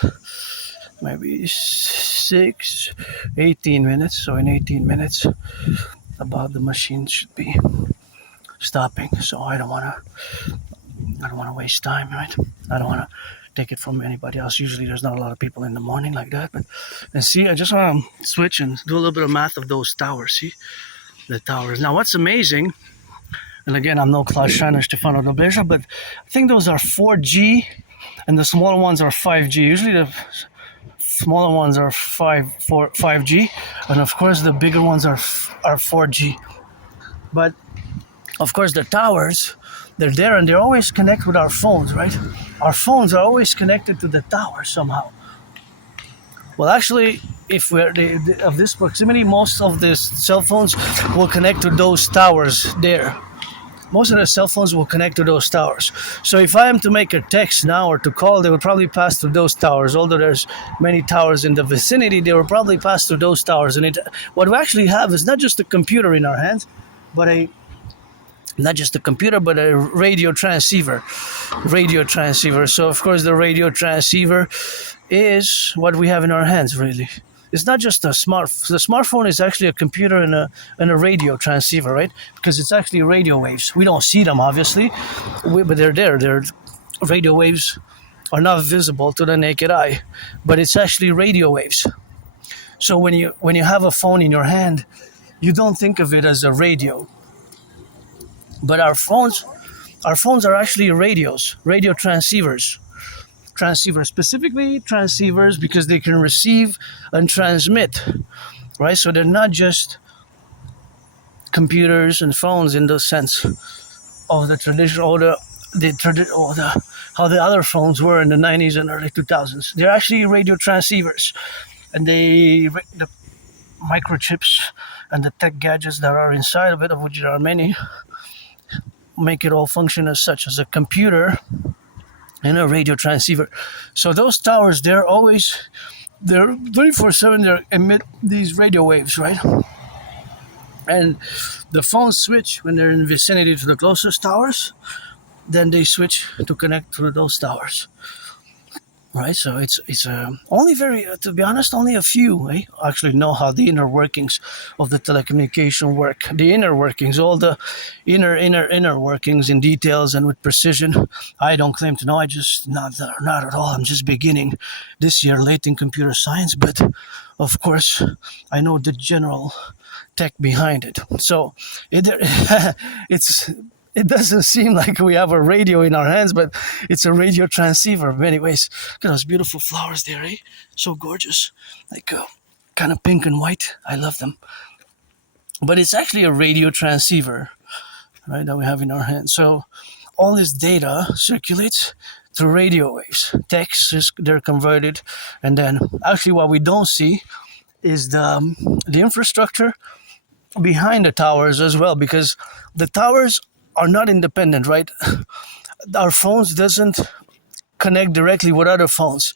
maybe 18 minutes. So in 18 minutes, about the machine should be stopping. So I don't want to waste time, right? I don't want to take it from anybody else. Usually there's not a lot of people in the morning like that. But and see, I just want to switch and do a little bit of math of those towers. See the towers. Now what's amazing, and again, I'm no Klaus Schreiner, Stefano Nobeja, but I think those are 4G and the smaller ones are 5G. Usually the smaller ones are 5G, and of course the bigger ones are 4G. But of course the towers, they're there and they're always connected with our phones, right? Our phones are always connected to the tower somehow. Well, actually, if we're of this proximity, most of the cell phones will connect to those towers there. most of the cell phones will connect to those towers. So if I am to make a text now or to call, they would probably pass through those towers. Although there's many towers in the vicinity, they will probably pass through those towers. And what we actually have is not just a computer in our hands, but not just a computer, but a radio transceiver. So of course the radio transceiver is what we have in our hands, really. It's not just the smartphone is actually a computer and a radio transceiver, right? Because it's actually radio waves. We don't see them, obviously, but they're there. Radio waves are not visible to the naked eye, but it's actually radio waves. So when you have a phone in your hand, you don't think of it as a radio. But our phones are actually radio transceivers. Specifically transceivers, because they can receive and transmit, right? So they're not just computers and phones in the sense of the traditional, how the other phones were in the 90s and early 2000s. They're actually radio transceivers, and the microchips and the tech gadgets that are inside of it, of which there are many, make it all function as such, as a computer and a radio transceiver. So those towers, they're 24/7, they emit these radio waves, right? And the phones switch when they're in vicinity to the closest towers, then they switch to connect through those towers. Right, so it's only to be honest, only a few actually know how the inner workings of the telecommunication work. The inner workings, all the inner workings in details and with precision. I don't claim to know. I just not at all. I'm just beginning this year late in computer science, but of course I know the general tech behind it. So it doesn't seem like we have a radio in our hands, but it's a radio transceiver in many ways. Look at those beautiful flowers there, eh? So gorgeous. Like kind of pink and white. I love them. But it's actually a radio transceiver, right, that we have in our hands. So all this data circulates through radio waves. Texts, they're converted. And then actually what we don't see is the infrastructure behind the towers as well, because the towers are not independent, right? Our phones doesn't connect directly with other phones,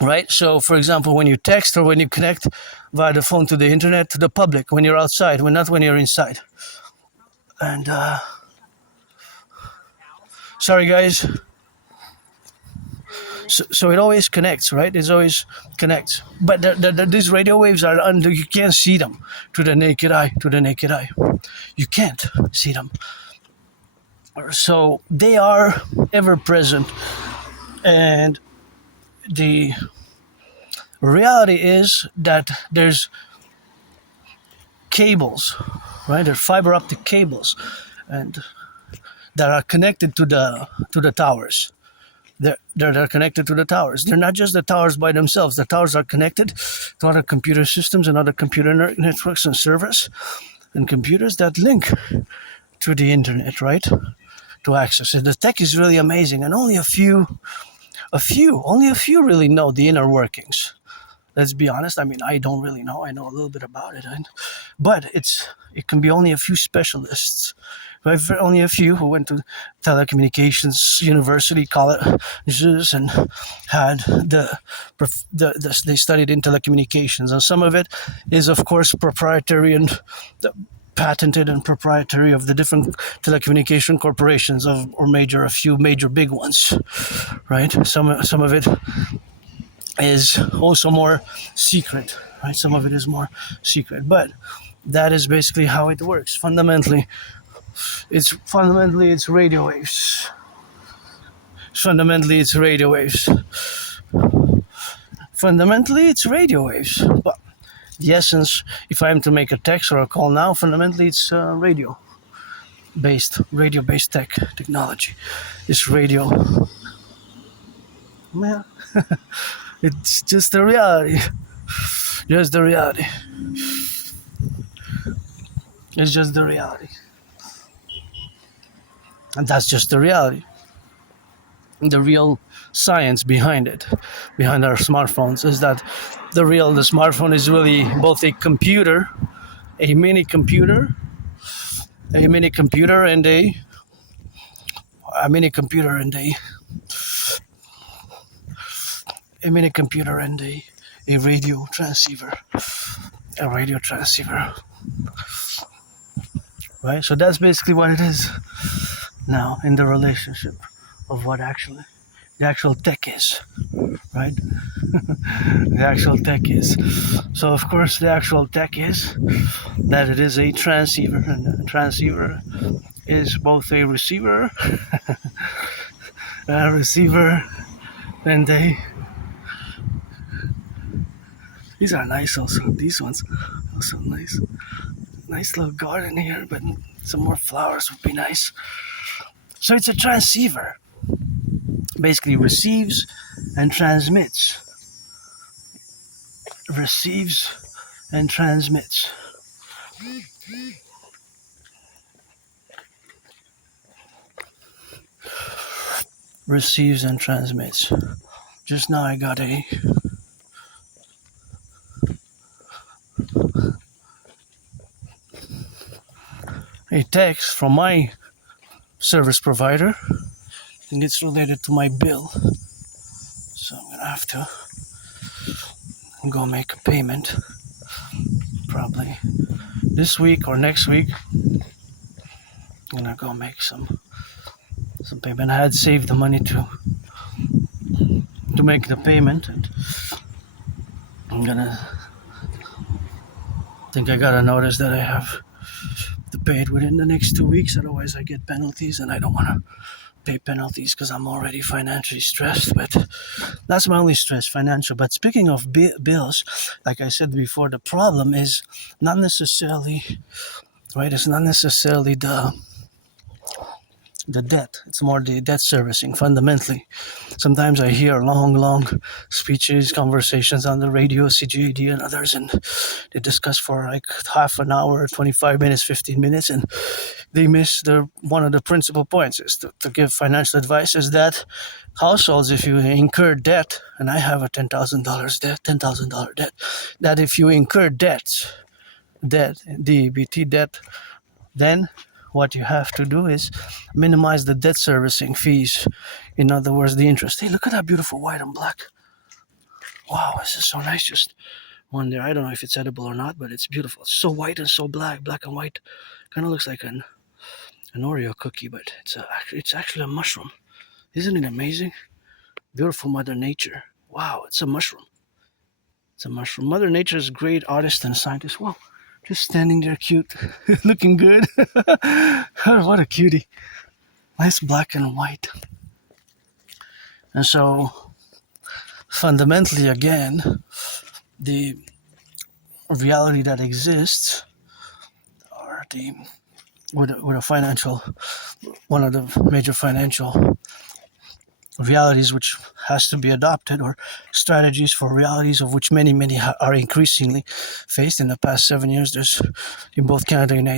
right? So, for example, when you text or when you connect via the phone to the internet, to the public, when you're outside, not when you're inside. And, sorry guys. So it always connects, right? It always connects. But these radio waves you can't see them to the naked eye. You can't see them. So they are ever present. And the reality is that there's cables, right? There are fiber optic cables and that are connected to the towers. They're connected to the towers. They're not just the towers by themselves. The towers are connected to other computer systems and other computer networks and servers and computers that link to the internet, right? To access it. The tech is really amazing, and only a few really know the inner workings. Let's be honest. I mean, I don't really know. I know a little bit about it, but it can be only a few specialists. Only a few who went to telecommunications university colleges and had they studied in telecommunications, and some of it is of course proprietary and patented and proprietary of the different telecommunication corporations a few major big ones, right? Some of it is also more secret, right? Some of it is more secret, but that is basically how it works. Fundamentally, it's radio waves. Fundamentally, it's radio waves. But the essence, if I am to make a text or a call now, fundamentally it's radio-based technology. It's radio. Yeah. It's just the reality. It's just the reality. And that's just the reality. The real science behind it, behind our smartphones, is that the smartphone is really both a computer, a mini computer, a mini computer and a mini computer and a mini computer and a radio transceiver. A radio transceiver. Right? So that's basically what it is now in the relationship of what actually the actual tech is. Right? The actual tech is. So of course the actual tech is that it is a transceiver, and a transceiver is both a receiver and a these are nice also. These ones also nice. Nice little garden here, but some more flowers would be nice. So it's a transceiver. Basically receives and transmits. Receives and transmits. Receives and transmits. Just now I got a text from my service provider. I think it's related to my bill. So I'm gonna have to go make a payment. Probably this week or next week. I'm gonna go make some payment. I had saved the money to make the payment, and I think I got a notice that I have to pay it within the next 2 weeks, otherwise I get penalties, and I don't want to pay penalties because I'm already financially stressed. But that's my only stress, financial. But speaking of bills, like I said before, the problem is not necessarily, right, it's not necessarily the debt. It's more the debt servicing, fundamentally. Sometimes I hear long speeches, conversations on the radio, CJD and others, and they discuss for like half an hour, 25 minutes, 15 minutes, and they miss one of the principal points is to give financial advice is that households, if you incur debt, and I have a $10,000 debt, that if you incur debt, DBT debt, then what you have to do is minimize the debt servicing fees. In other words, the interest. Hey, look at that beautiful white and black. Wow, this is so nice. Just one there. I don't know if it's edible or not, but it's beautiful. It's so white and so black and white. Kind of looks like an Oreo cookie, but it's actually a mushroom. Isn't it amazing? Beautiful Mother Nature. Wow, it's a mushroom. It's a mushroom. Mother Nature is a great artist and scientist. Wow. Just standing there cute, looking good. What a cutie. Nice black and white. And so, fundamentally again, the reality that exists, or with a financial, one of the major financial realities which has to be adopted, or strategies for realities of which many are increasingly faced in the past 7 years. There's in both Canada and the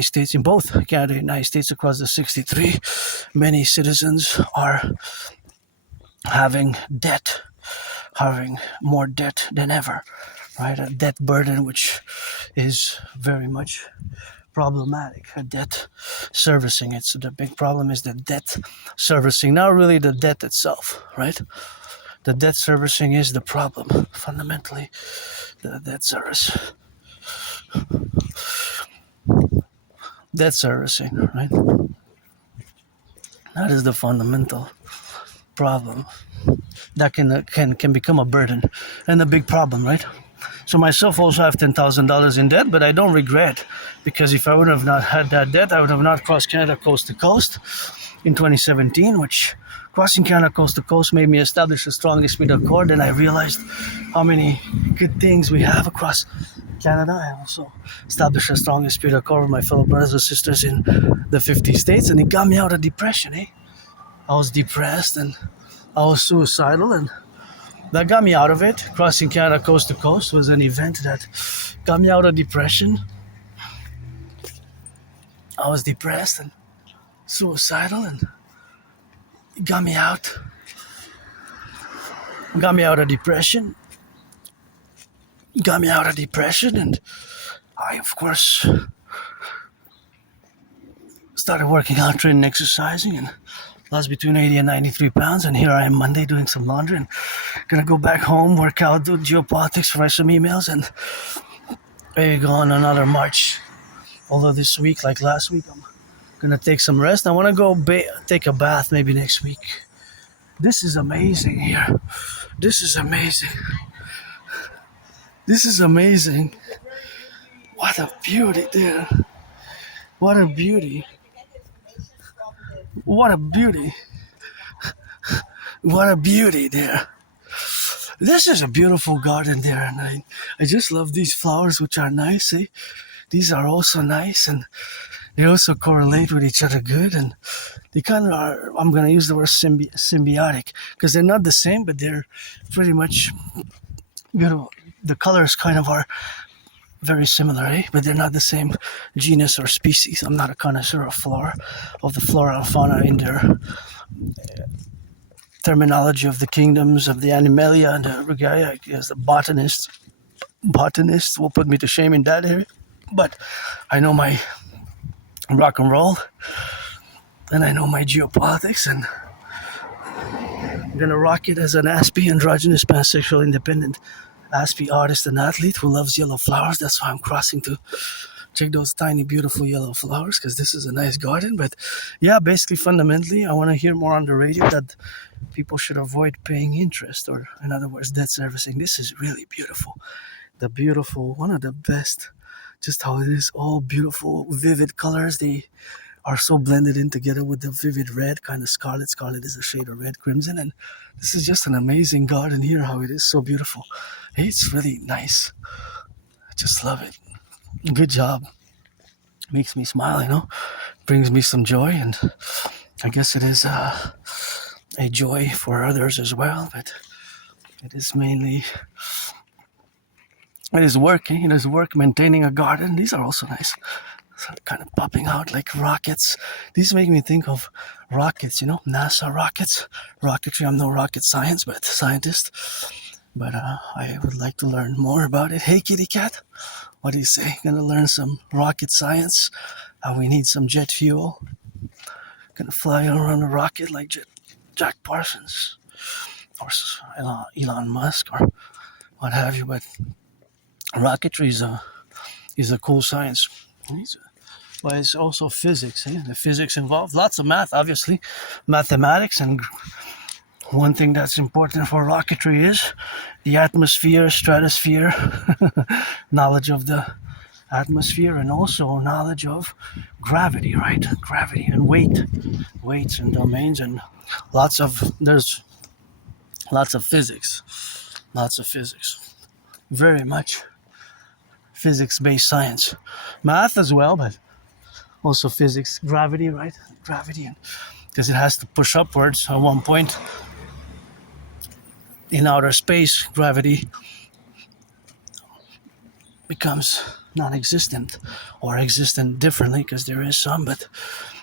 United States across the 63, many citizens are having more debt than ever, right? A debt burden which is very much problematic. A debt servicing, it's the big problem is the debt servicing, not really the debt itself, right? The debt servicing is the problem, fundamentally. The debt servicing, right? That is the fundamental problem that can become a burden and a big problem, right? So myself also have $10,000 in debt, but I don't regret, because if I would have not had that debt, I would have not crossed Canada coast to coast in 2017, which crossing Canada coast to coast made me establish a strong Aspie accord, and I realized how many good things we have across Canada. I also established a strong Aspie accord with my fellow brothers and sisters in the 50 states, and it got me out of depression, I was depressed and I was suicidal, and that got me out of it. Crossing Canada coast to coast was an event that got me out of depression. I was depressed and suicidal, and it got me out of depression. And I, of course, started working out, training, exercising, and lost between 80 and 93 pounds. And here I am Monday doing some laundry and gonna go back home, work out, do geopolitics, write some emails, and maybe go on another march. Although this week, like last week, I'm gonna take some rest. I want to go take a bath maybe next week. This is amazing here. This is amazing. This is amazing. What a beauty there. What a beauty. What a beauty. What a beauty there. This is a beautiful garden there, and I just love these flowers, which are nice. Eh? These are also nice, and they also correlate with each other good, and they kind of are, I'm going to use the word symbiotic, because they're not the same, but they're pretty much, the colors kind of are very similar, eh? But they're not the same genus or species. I'm not a connoisseur of the flora and fauna in their terminology of the kingdoms of the Animalia and the Regalia. I guess the botanists will put me to shame in that area. But I know my rock and roll, and I know my geopolitics, and I'm gonna rock it as an Aspie, androgynous, pansexual, independent Aspie artist and athlete who loves yellow flowers. That's why I'm crossing to check those tiny, beautiful yellow flowers, because this is a nice garden. But yeah, basically, fundamentally, I want to hear more on the radio that people should avoid paying interest, or in other words, debt servicing. This is really beautiful. One of the best. Just how it is, all beautiful, vivid colors. They are so blended in together with the vivid red, kind of scarlet. Scarlet is a shade of red, crimson, and this is just an amazing garden here. How it is so beautiful. Hey, it's really nice. I just love it. Good job. Makes me smile, brings me some joy, and I guess it is a joy for others as well. But it is mainly. It is work, It is work maintaining a garden. These are also nice. So kind of popping out like rockets. These make me think of rockets, NASA rockets. Rocketry, I'm no rocket scientist. But I would like to learn more about it. Hey, kitty cat. What do you say? Gonna learn some rocket science. How we need some jet fuel. Gonna fly around a rocket like Jack Parsons. Or Elon Musk or what have you. But rocketry is a cool science. But it's also physics. The physics involved, lots of math, obviously, mathematics, and one thing that's important for rocketry is the atmosphere, stratosphere, knowledge of the atmosphere, and also knowledge of gravity, right? Gravity and weights and domains, and there's lots of physics, very much physics-based science, math as well, but also physics, gravity, right? Gravity, because it has to push upwards at one point. In outer space, gravity becomes non-existent, or existent differently, because there is some, but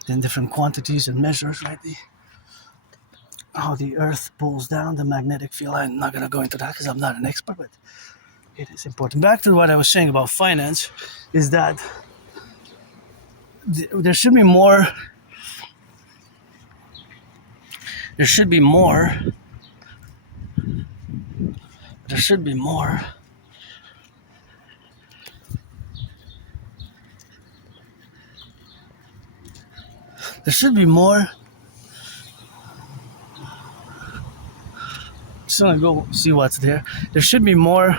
in different quantities and measures, right? How the Earth pulls down the magnetic field. I'm not going to go into that because I'm not an expert, but it is important. Back to what I was saying about finance, is that there should be more. There should be more. There should be more. There should be more. Just gonna go see what's there. There should be more.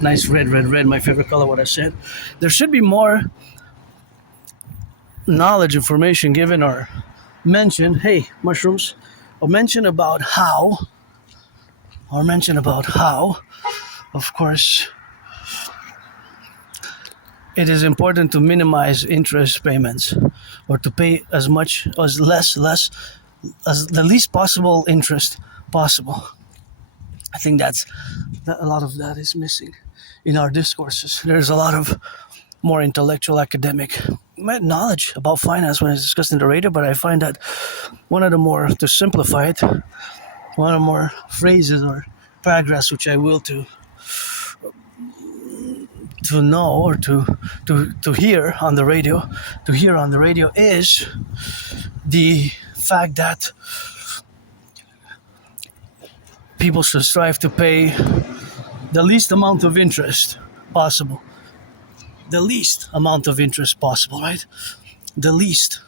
Nice red, my favorite color, what I said. There should be more knowledge, information given or mentioned, hey, mushrooms, or mention about how, of course, it is important to minimize interest payments, or to pay as much as less as the least possible interest possible. I think a lot of that is missing in our discourses. There's a lot of more intellectual, academic knowledge about finance when it's discussed in the radio, but I find that to simplify it, one of the more phrases or paragraphs which I will to to know or to hear on the radio, is the fact that people should strive to pay the least amount of interest possible. The least amount of interest possible, right? The least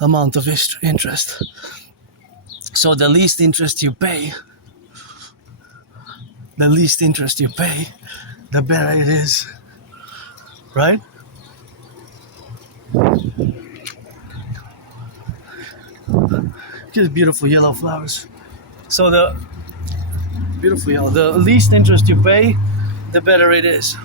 amount of interest. So the least interest you pay, the better it is, right? Just beautiful yellow flowers. So the beautiful yellow, the least interest you pay, the better it is.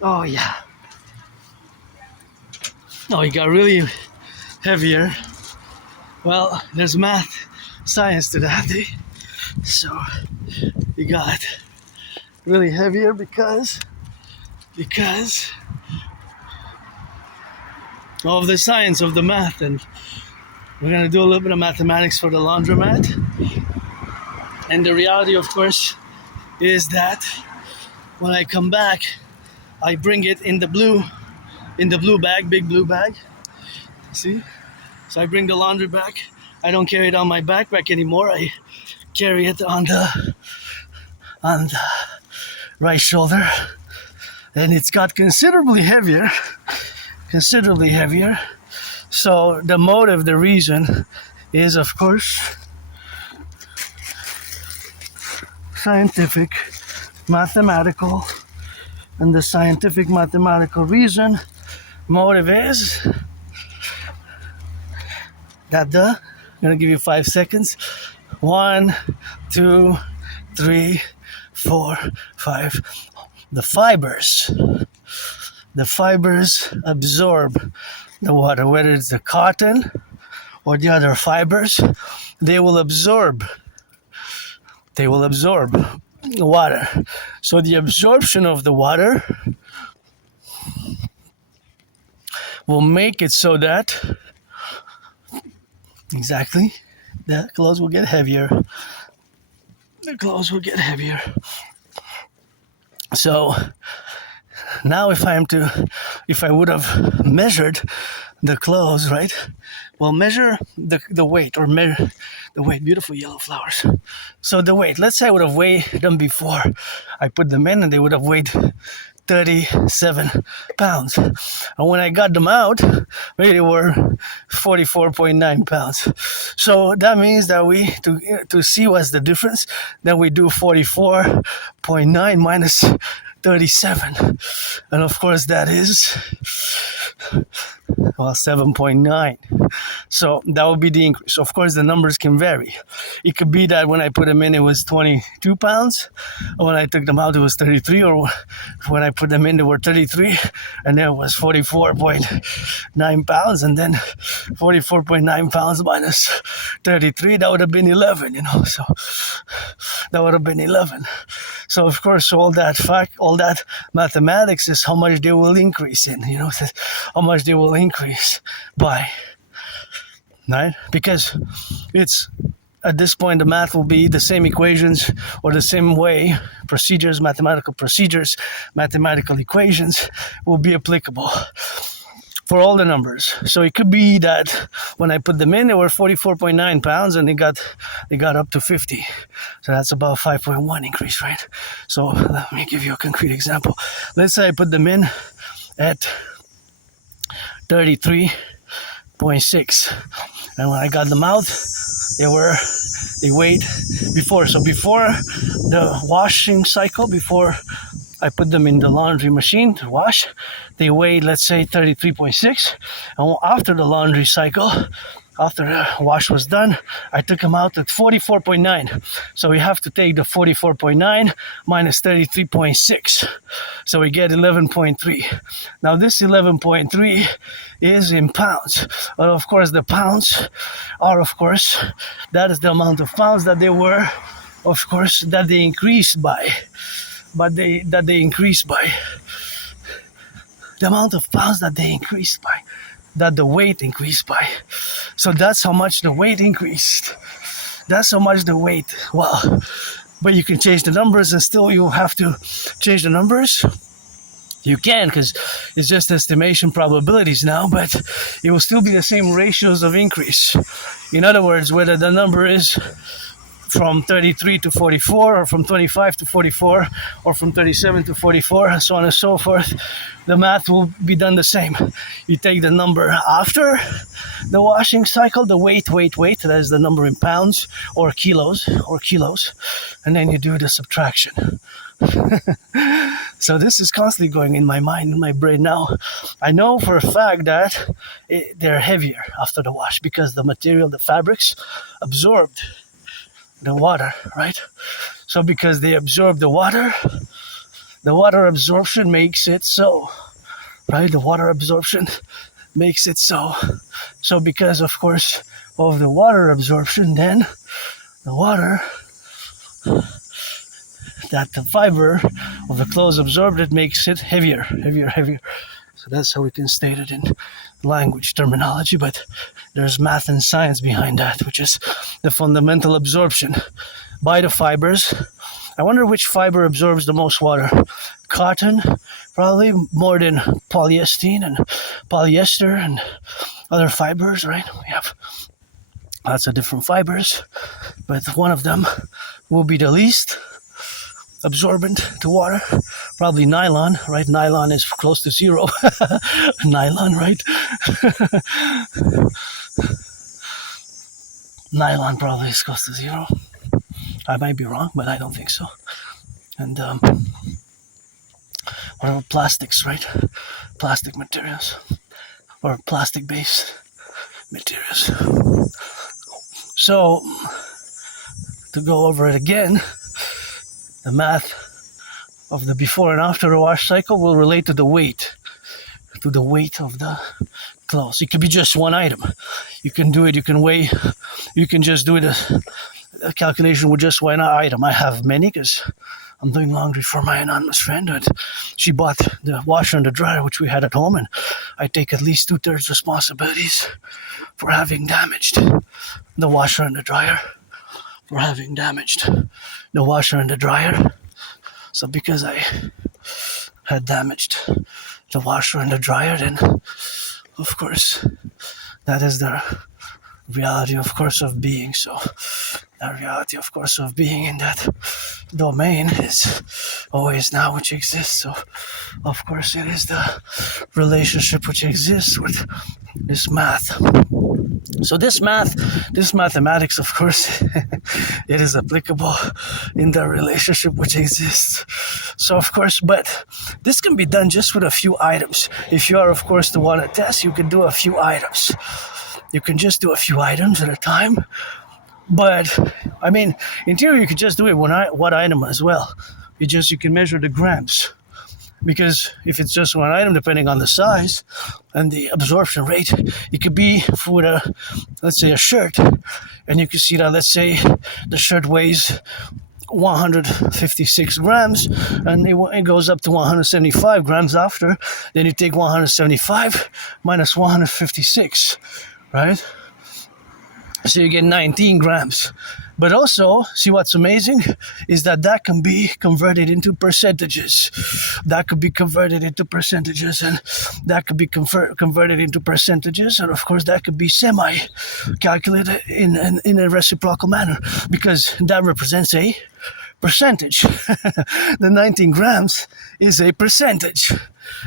Oh yeah. No, it got really heavier. Well, there's math, science to that. So it got really heavier because of the science of the math, and we're gonna do a little bit of mathematics for the laundromat. And the reality, of course, is that when I come back, I bring it in the blue bag, big blue bag. See? So I bring the laundry back. I don't carry it on my backpack anymore. I carry it on the right shoulder. And it's got considerably heavier. So the motive, the reason is, of course, scientific, mathematical, and the scientific mathematical reason motive is that I'm gonna give you 5 seconds. 1, 2, 3, 4, 5. The fibers absorb the water, whether it's the cotton or the other fibers. They will absorb water. So the absorption of the water will make it so that exactly the clothes will get heavier. So now if I would have measured the clothes, right? Well, measure the weight, or measure the weight. Beautiful yellow flowers. So the weight, let's say I would have weighed them before I put them in, and they would have weighed 37 pounds. And when I got them out, they were 44.9 pounds. So that means that we, to see what's the difference, then we do 44.9 minus 37. And of course that is, well, 7.9. So that would be the increase. Of course, the numbers can vary. It could be that when I put them in, it was 22 pounds. Or when I took them out, it was 33. Or when I put them in, they were 33. And then it was 44.9 pounds. And then 44.9 pounds minus 33, that would have been 11, So that would have been 11. So, of course, all that mathematics is how much they will increase in, how much they will increase by. Right? Because it's at this point the math will be the same equations, or the same way mathematical equations will be applicable for all the numbers. So it could be that when I put them in, they were 44.9 pounds, and they got up to 50. So that's about 5.1 increase, right? So let me give you a concrete example. Let's say I put them in at 33.6. And when I got them out, they weighed before. So before the washing cycle, before I put them in the laundry machine to wash, they weighed, let's say, 33.6. And after the laundry cycle, after the wash was done, I took them out at 44.9. So we have to take the 44.9 minus 33.6. So we get 11.3. Now this 11.3 is in pounds. But of course the pounds are, that is the amount of pounds that they were, that they increased by. The amount of pounds that they increased by, that the weight increased by. So that's how much the weight increased. Well, but you can change the numbers, and still you have to change the numbers. You can, because it's just estimation probabilities now, but it will still be the same ratios of increase. In other words, whether the number is from 33 to 44, or from 25 to 44, or from 37 to 44, and so on and so forth, the math will be done the same. You take the number after the washing cycle, the weight, that is the number in pounds or kilos, and then you do the subtraction. So this is constantly going in my mind, in my brain now. I know for a fact that they're heavier after the wash, because the material, the fabrics, absorbed the water, right? So because they absorb the water absorption makes it so, right? The water absorption makes it so. So because, of course, of the water absorption, then the water that the fiber of the clothes absorbed, it makes it heavier. So that's how we can state it in language terminology, but there's math and science behind that, which is the fundamental absorption by the fibers. I wonder which fiber absorbs the most water. Cotton, probably more than polyester and other fibers, right? We have lots of different fibers, but one of them will be the least absorbent to water, Probably nylon, right? Nylon is close to zero. Nylon, right? Nylon probably is close to zero. I might be wrong, but I don't think so. And whatever plastics, right? Plastic materials or plastic-based materials. So, to go over it again, the math of the before and after a wash cycle will relate to the weight of the clothes. It could be just one item. You can do it, you can weigh, you can just do it a calculation with just one item. I have many because I'm doing laundry for my anonymous friend, and she bought the washer and the dryer, which we had at home, and I take at least 2/3 responsibilities for having damaged the washer and the dryer. So because I had damaged the washer and the dryer, then of course that is the reality, of course, of being. So the reality, of course, of being in that domain is always now which exists. So of course it is the relationship which exists with this math. So this mathematics, of course, it is applicable in the relationship which exists. So of course, but this can be done just with a few items. If you are, of course, the one to test, you can do a few items. You can just do a few items at a time. But I mean, in theory, you could just do it one item as well. You can measure the grams. Because if it's just one item, depending on the size and the absorption rate, it could be for let's say a shirt, and you can see that, let's say the shirt weighs 156 grams, and it goes up to 175 grams after. Then you take 175 minus 156, right? So you get 19 grams. But also, see what's amazing is that can be converted into percentages. That could be converted into percentages, and that could be converted into percentages, and of course that could be semi-calculated in a reciprocal manner, because that represents a percentage. The 19 grams is a percentage.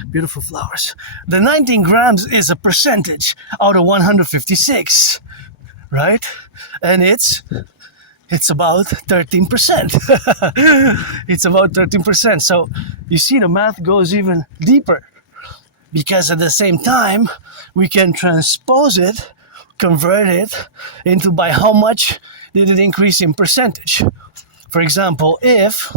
Beautiful flowers. The 19 grams is a percentage out of 156, right? And it's about 13%. It's about 13%. So you see, the math goes even deeper, because at the same time we can transpose it, convert it into by how much did it increase in percentage. For example, if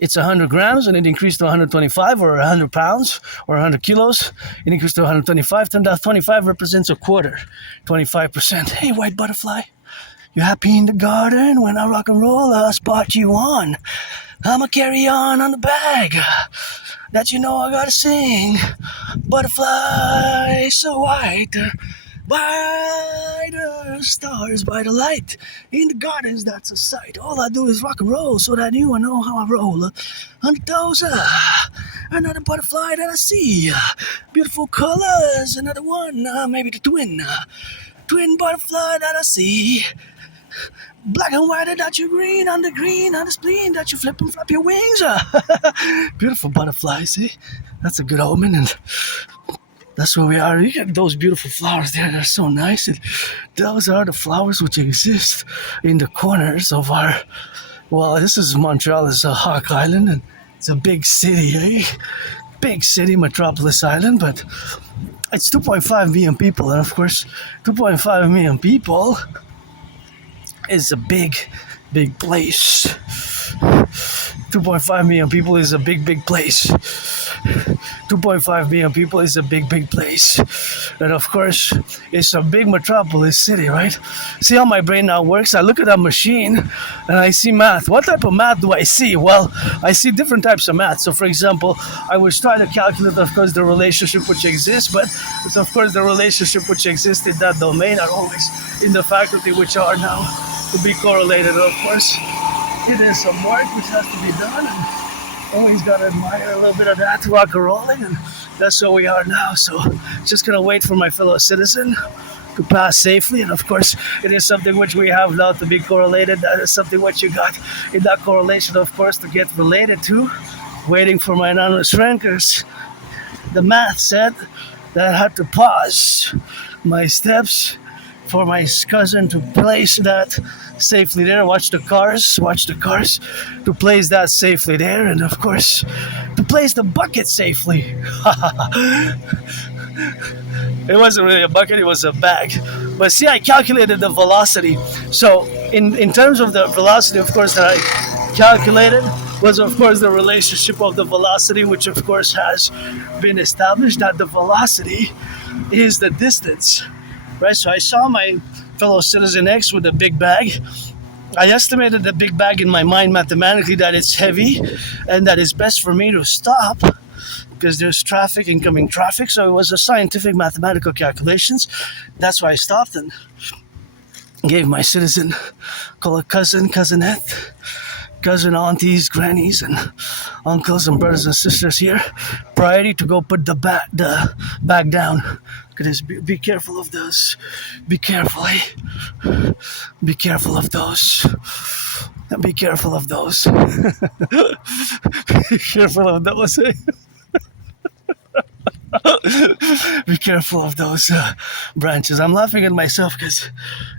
it's 100 grams and it increased to 125, or 100 pounds or 100 kilos, it increased to 125, then that 25 represents a quarter, 25%. Hey, white butterfly, you happy in the garden when I rock and roll? I spot you on. I'ma carry on the bag that you know I gotta sing. Butterfly so white, by the stars, by the light, in the gardens, that's a sight. All I do is rock and roll so that you know how I roll. 100 toes, another butterfly that I see. Beautiful colors, another one, maybe the twin butterfly that I see. Black and white, that you green on the spleen, that you flip and flap your wings. Beautiful butterflies, see? That's a good omen, and that's where we are. You get those beautiful flowers there. They're so nice. And those are the flowers which exist in the corners of our... Well, this is Montreal. It's a Hawk Island, and it's a big city, eh? Big city, metropolis island, but it's 2.5 million people. And of course, 2.5 million people is a big place. 2.5 million people is a big place. 2.5 million people is a big place. And of course, it's a big metropolis city, right? See how my brain now works? I look at that machine and I see math. What type of math do I see? Well, I see different types of math. So for example, I was trying to calculate, of course, the relationship which exists, but it's of course the relationship which exists in that domain are always in the faculty which are now to be correlated. And of course, it is some work which has to be done, and always got to admire a little bit of that rock and rolling, and that's where we are now. So just gonna wait for my fellow citizen to pass safely, and of course it is something which we have now to be correlated. That is something which you got in that correlation, of course, to get related to waiting for my anonymous friend because the math said that I had to pause my steps for my cousin to place that safely there. Watch the cars, to place that safely there, and of course, to place the bucket safely. It wasn't really a bucket, it was a bag. But see, I calculated the velocity. So, in terms of the velocity, of course, that I calculated was, of course, the relationship of the velocity, which, of course, has been established that the velocity is the distance, right? So I saw my fellow citizen X with a big bag. I estimated the big bag in my mind mathematically that it's heavy and that it's best for me to stop because there's traffic, incoming traffic. So it was a scientific mathematical calculations. That's why I stopped and gave my citizen, call a cousin, cousinette, cousin, aunties, grannies, and uncles and brothers and sisters here priority to go put the bag down. Because be careful of those. Be careful, eh? Be careful of those. Be careful of those. Be careful of those, eh? Be careful of those branches. I'm laughing at myself because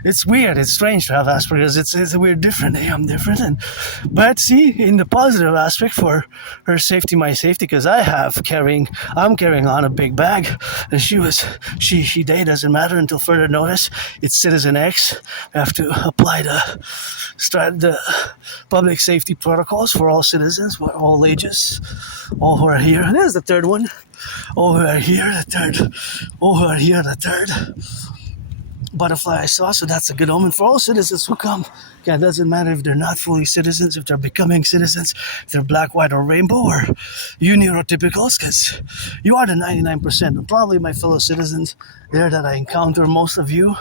it's weird. It's strange to have Asperger's. It's a weird different. I'm different. But see, in the positive aspect for her safety, my safety, because I'm carrying on a big bag. And they doesn't matter until further notice. It's Citizen X. I have to apply the public safety protocols for all citizens, for all ages, all who are here. And there's the third one. All who are here, the third. All who are here, the third. Butterfly I saw, so that's a good omen for all citizens who come. Yeah, it doesn't matter if they're not fully citizens, if they're becoming citizens, if they're black, white, or rainbow, or you neurotypicals, because you are the 99%. And probably my fellow citizens there that I encounter, most of you,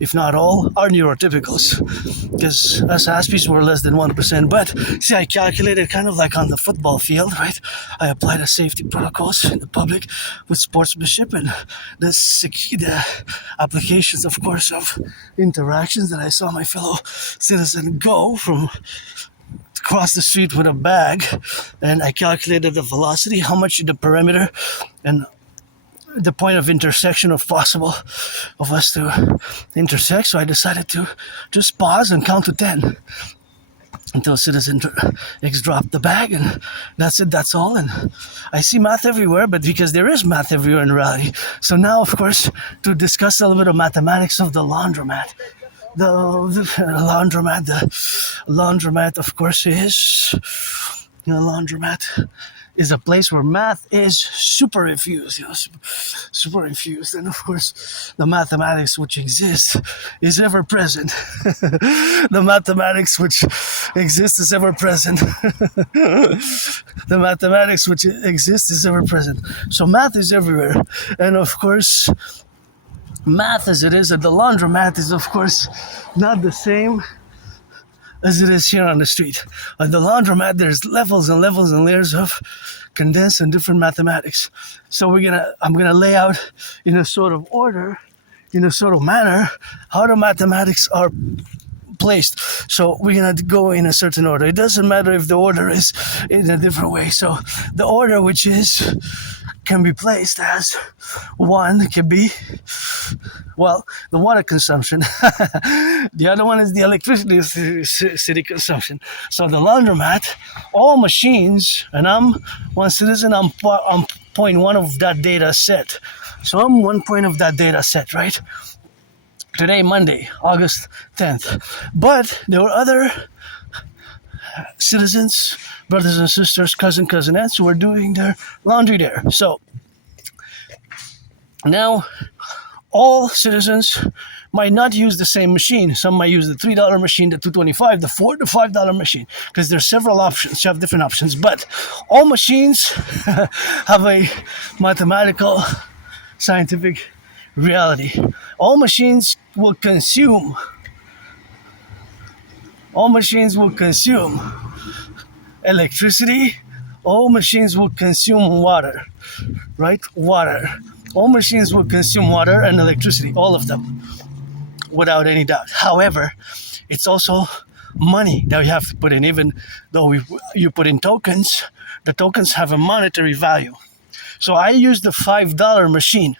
if not all, are neurotypicals. Because us Aspies were less than 1%. But see, I calculated kind of like on the football field, right? I applied the safety protocols in the public with sportsmanship and the applications, of course, of interactions that I saw my fellow citizen go from across the street with a bag, and I calculated the velocity, how much the perimeter, and the point of intersection of possible of us to intersect. So I decided to just pause and count to 10 until Citizen X dropped the bag, and that's it, that's all. And I see math everywhere, but because there is math everywhere in reality. So now, of course, to discuss a little bit of mathematics of the laundromat. The laundromat, of course, is a place where math is super infused, super infused. And of course, the mathematics which exists is ever present. The mathematics which exists is ever present. The mathematics which exists is ever present. So math is everywhere. And of course, math as it is at the laundromat is, of course, not the same as it is here on the street. At the laundromat, there's levels and levels and layers of condensed and different mathematics. So I'm gonna lay out in a sort of order, in a sort of manner, how the mathematics are placed. So we're gonna go in a certain order. It doesn't matter if the order is in a different way. So the order which can be placed as one can be, well, the water consumption. The other one is the electricity consumption. So the laundromat, all machines, and I'm one citizen, I'm point one of that data set. So I'm one point of that data set, right? Today, Monday, August 10th. But there were other citizens, brothers and sisters, cousinettes who are doing their laundry there. So now all citizens might not use the same machine. Some might use the $3 machine, the $2.25, the $4, the $5 machine, because there's several options. You have different options, but all machines have a mathematical, scientific reality. All machines will consume electricity. All machines will consume water, right? Water. All machines will consume water and electricity, all of them, without any doubt. However, it's also money that you have to put in. Even though you put in tokens, the tokens have a monetary value. So I used the $5 machine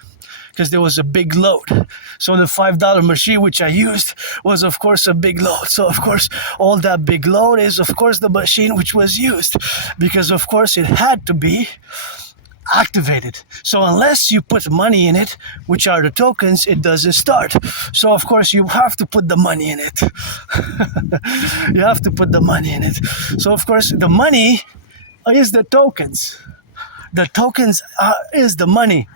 because there was a big load. So the $5 machine which I used was of course a big load. So of course all that big load is of course the machine which was used, because of course it had to be activated. So unless you put money in it, which are the tokens, it doesn't start. So of course you have to put the money in it. You have to put the money in it. So of course the money is the tokens. The tokens is the money.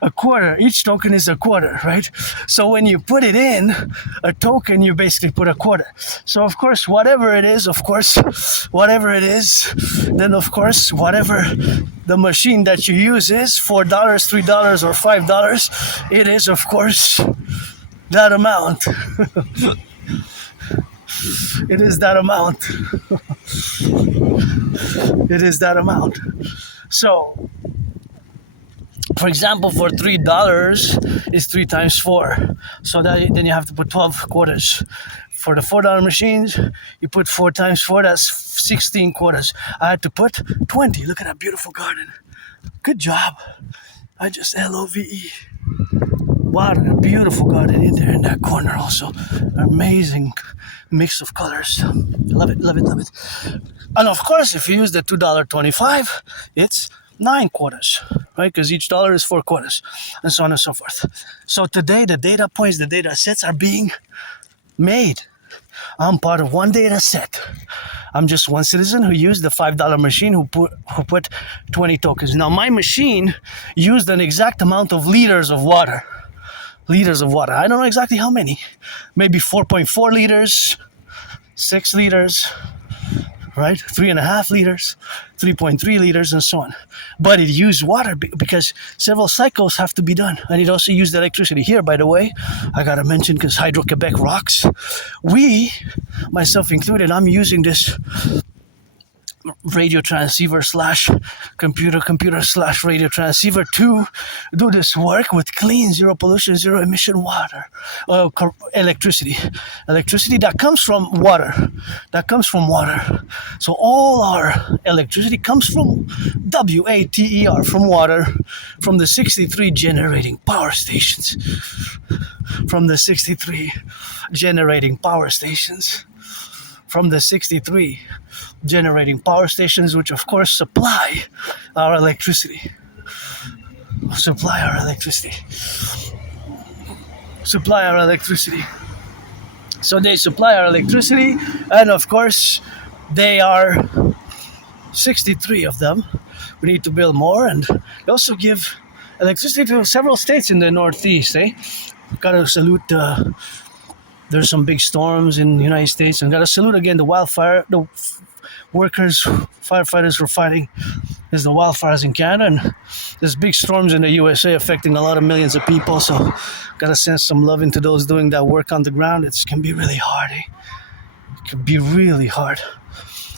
A quarter. Each token is a quarter, right? So when you put it in a token, you basically put a quarter. So of course, whatever it is, then of course, whatever the machine that you use is, $4, $3, or $5, it is of course that amount. It is that amount. It is that amount. So, for example, for $3 is 3 times 4. So then you have to put 12 quarters. For the $4 machines, you put 4 times 4, that's 16 quarters. I had to put 20. Look at that beautiful garden. Good job. I just LOVE. What a beautiful garden in there in that corner also. Amazing mix of colors. Love it, love it, love it. And of course, if you use the $2.25, it's 9 quarters, right? Because each dollar is 4 quarters, and so on and so forth. So today, the data points, the data sets are being made. I'm part of one data set. I'm just one citizen who used the $5 machine who put 20 tokens. Now, my machine used an exact amount of liters of water. Liters of water. I don't know exactly how many. Maybe 4.4 liters, 6 liters, right? 3.5 liters, 3.3 liters, and so on. But it used water because several cycles have to be done. And it also used electricity. Here, by the way, I got to mention, because Hydro-Quebec rocks, we, myself included, I'm using this radio transceiver / computer / radio transceiver to do this work with clean, zero pollution, zero emission water, electricity that comes from water, so all our electricity comes from WATER, from water, from the 63 generating power stations, from the 63 generating power stations, which of course supply our electricity. So they supply our electricity, and of course they are 63 of them. We need to build more, and they also give electricity to several states in the Northeast. Gotta salute. There's some big storms in the United States, and gotta salute again the workers, firefighters who are fighting is the wildfires in Canada, and there's big storms in the USA affecting a lot of millions of people. So gotta send some love into those doing that work on the ground. It can be really hard. It can be really hard.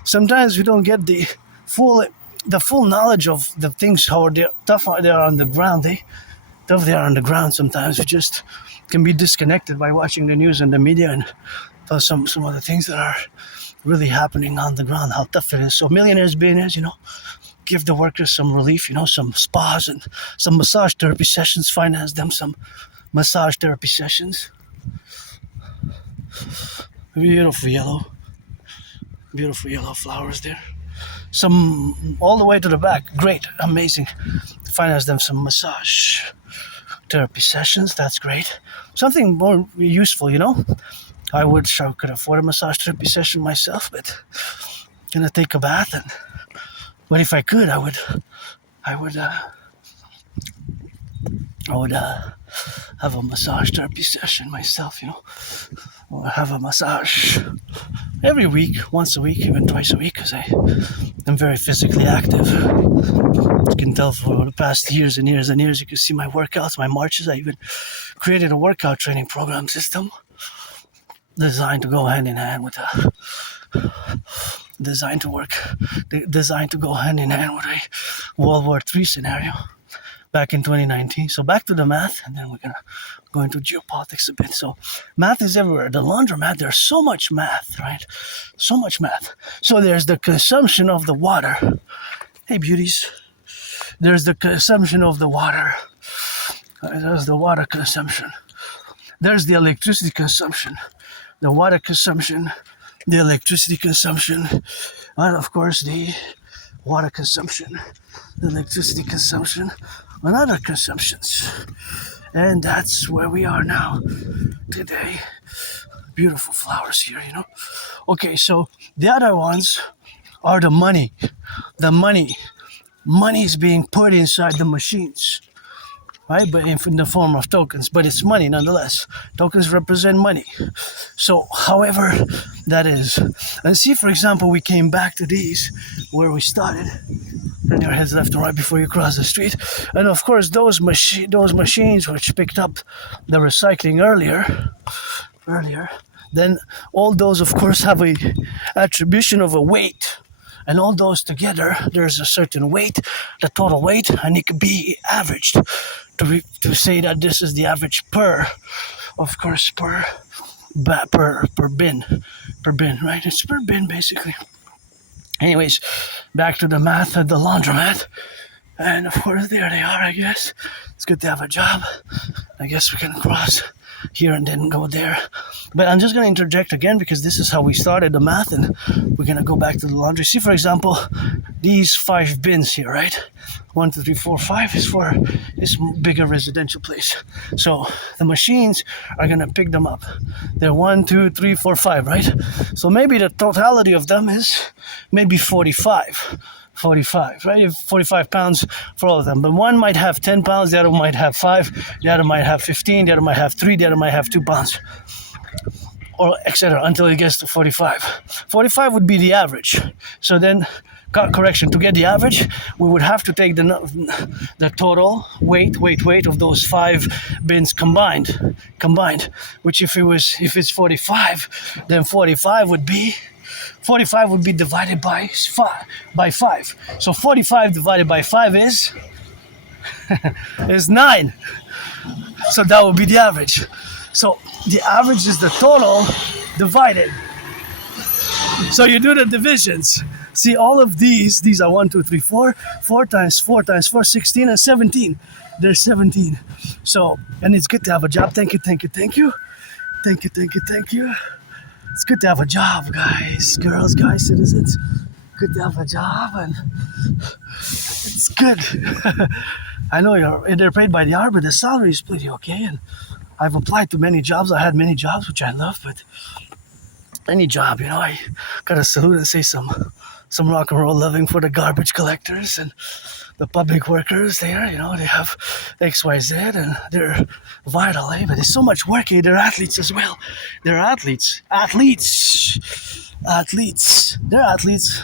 Sometimes we don't get the full knowledge of the things, how tough they are on the ground. Tough they are on the ground. Sometimes we just can be disconnected by watching the news and the media and some of the things that are really happening on the ground, how tough it is. So millionaires, billionaires, give the workers some relief, some spas and some massage therapy sessions, finance them some massage therapy sessions. Beautiful yellow flowers there. Some all the way to the back, great, amazing. Finance them some massage therapy sessions, that's great. Something more useful, I could afford a massage therapy session myself, but gonna take a bath, but if I could, I would have a massage therapy session myself, or have a massage every week, once a week, even twice a week, because I'm very physically active. You can tell for the past years and years and years, you can see my workouts, my marches. I even created a workout training program system designed to go hand in hand with a World War III scenario back in 2019. So back to the math, and then we're gonna go into geopolitics a bit. So math is everywhere. The laundromat, there's so much math, right? So much math. So there's the consumption of the water. Hey, beauties. There's the consumption of the water. There's the water consumption. There's the electricity consumption. The water consumption. The electricity consumption. And of course, the water consumption. The electricity consumption. And other consumptions. And that's where we are now today. Beautiful flowers here, you know. Okay, so the other ones are the money. The money. Money is being put inside the machines, right? But in the form of tokens. But it's money nonetheless. Tokens represent money. So, however that is. And see, for example, we came back to these where we started. Turn your heads left and right before you cross the street. And of course, those machines which picked up the recycling earlier, then all those, of course, have a attribution of a weight. And all those together, there's a certain weight, the total weight, and it could be averaged to say that this is the average per bin, right? It's per bin, basically. Anyways, back to the math at the laundromat. And of course, there they are, I guess. It's good to have a job. I guess we can cross here and then go there. But I'm just going to interject again because this is how we started the math, and we're going to go back to the laundry. See, for example, these 5 bins here, right? 1, 2, 3, 4, 5 is for this bigger residential place. So the machines are going to pick them up. They're 1, 2, 3, 4, 5, right? So maybe the totality of them is maybe 45, right? 45 pounds for all of them. But one might have 10 pounds, the other might have 5, the other might have 15, the other might have 3, the other might have 2 pounds. Or etc. until it gets to 45. 45 would be the average. So then, correction, to get the average, we would have to take the total weight of those 5 bins combined. Which if it's 45, then 45 would be divided by 5. So 45 divided by 5 is 9. So that would be the average. So the average is the total divided. So you do the divisions. See, all of these are 1, 2, 3, 4. 4 times 4 times 4, 16 and 17. There's 17. So, and it's good to have a job. Thank you. It's good to have a job, guys, girls, guys, citizens. Good to have a job, and it's good. I know they're paid by the hour, but the salary is pretty okay. And I've applied to many jobs. I had many jobs, which I love, but any job, I gotta salute and say some rock and roll loving for the garbage collectors and the public workers there. They have XYZ and they're vital, But there's so much work here. They're athletes as well. They're athletes. They're athletes.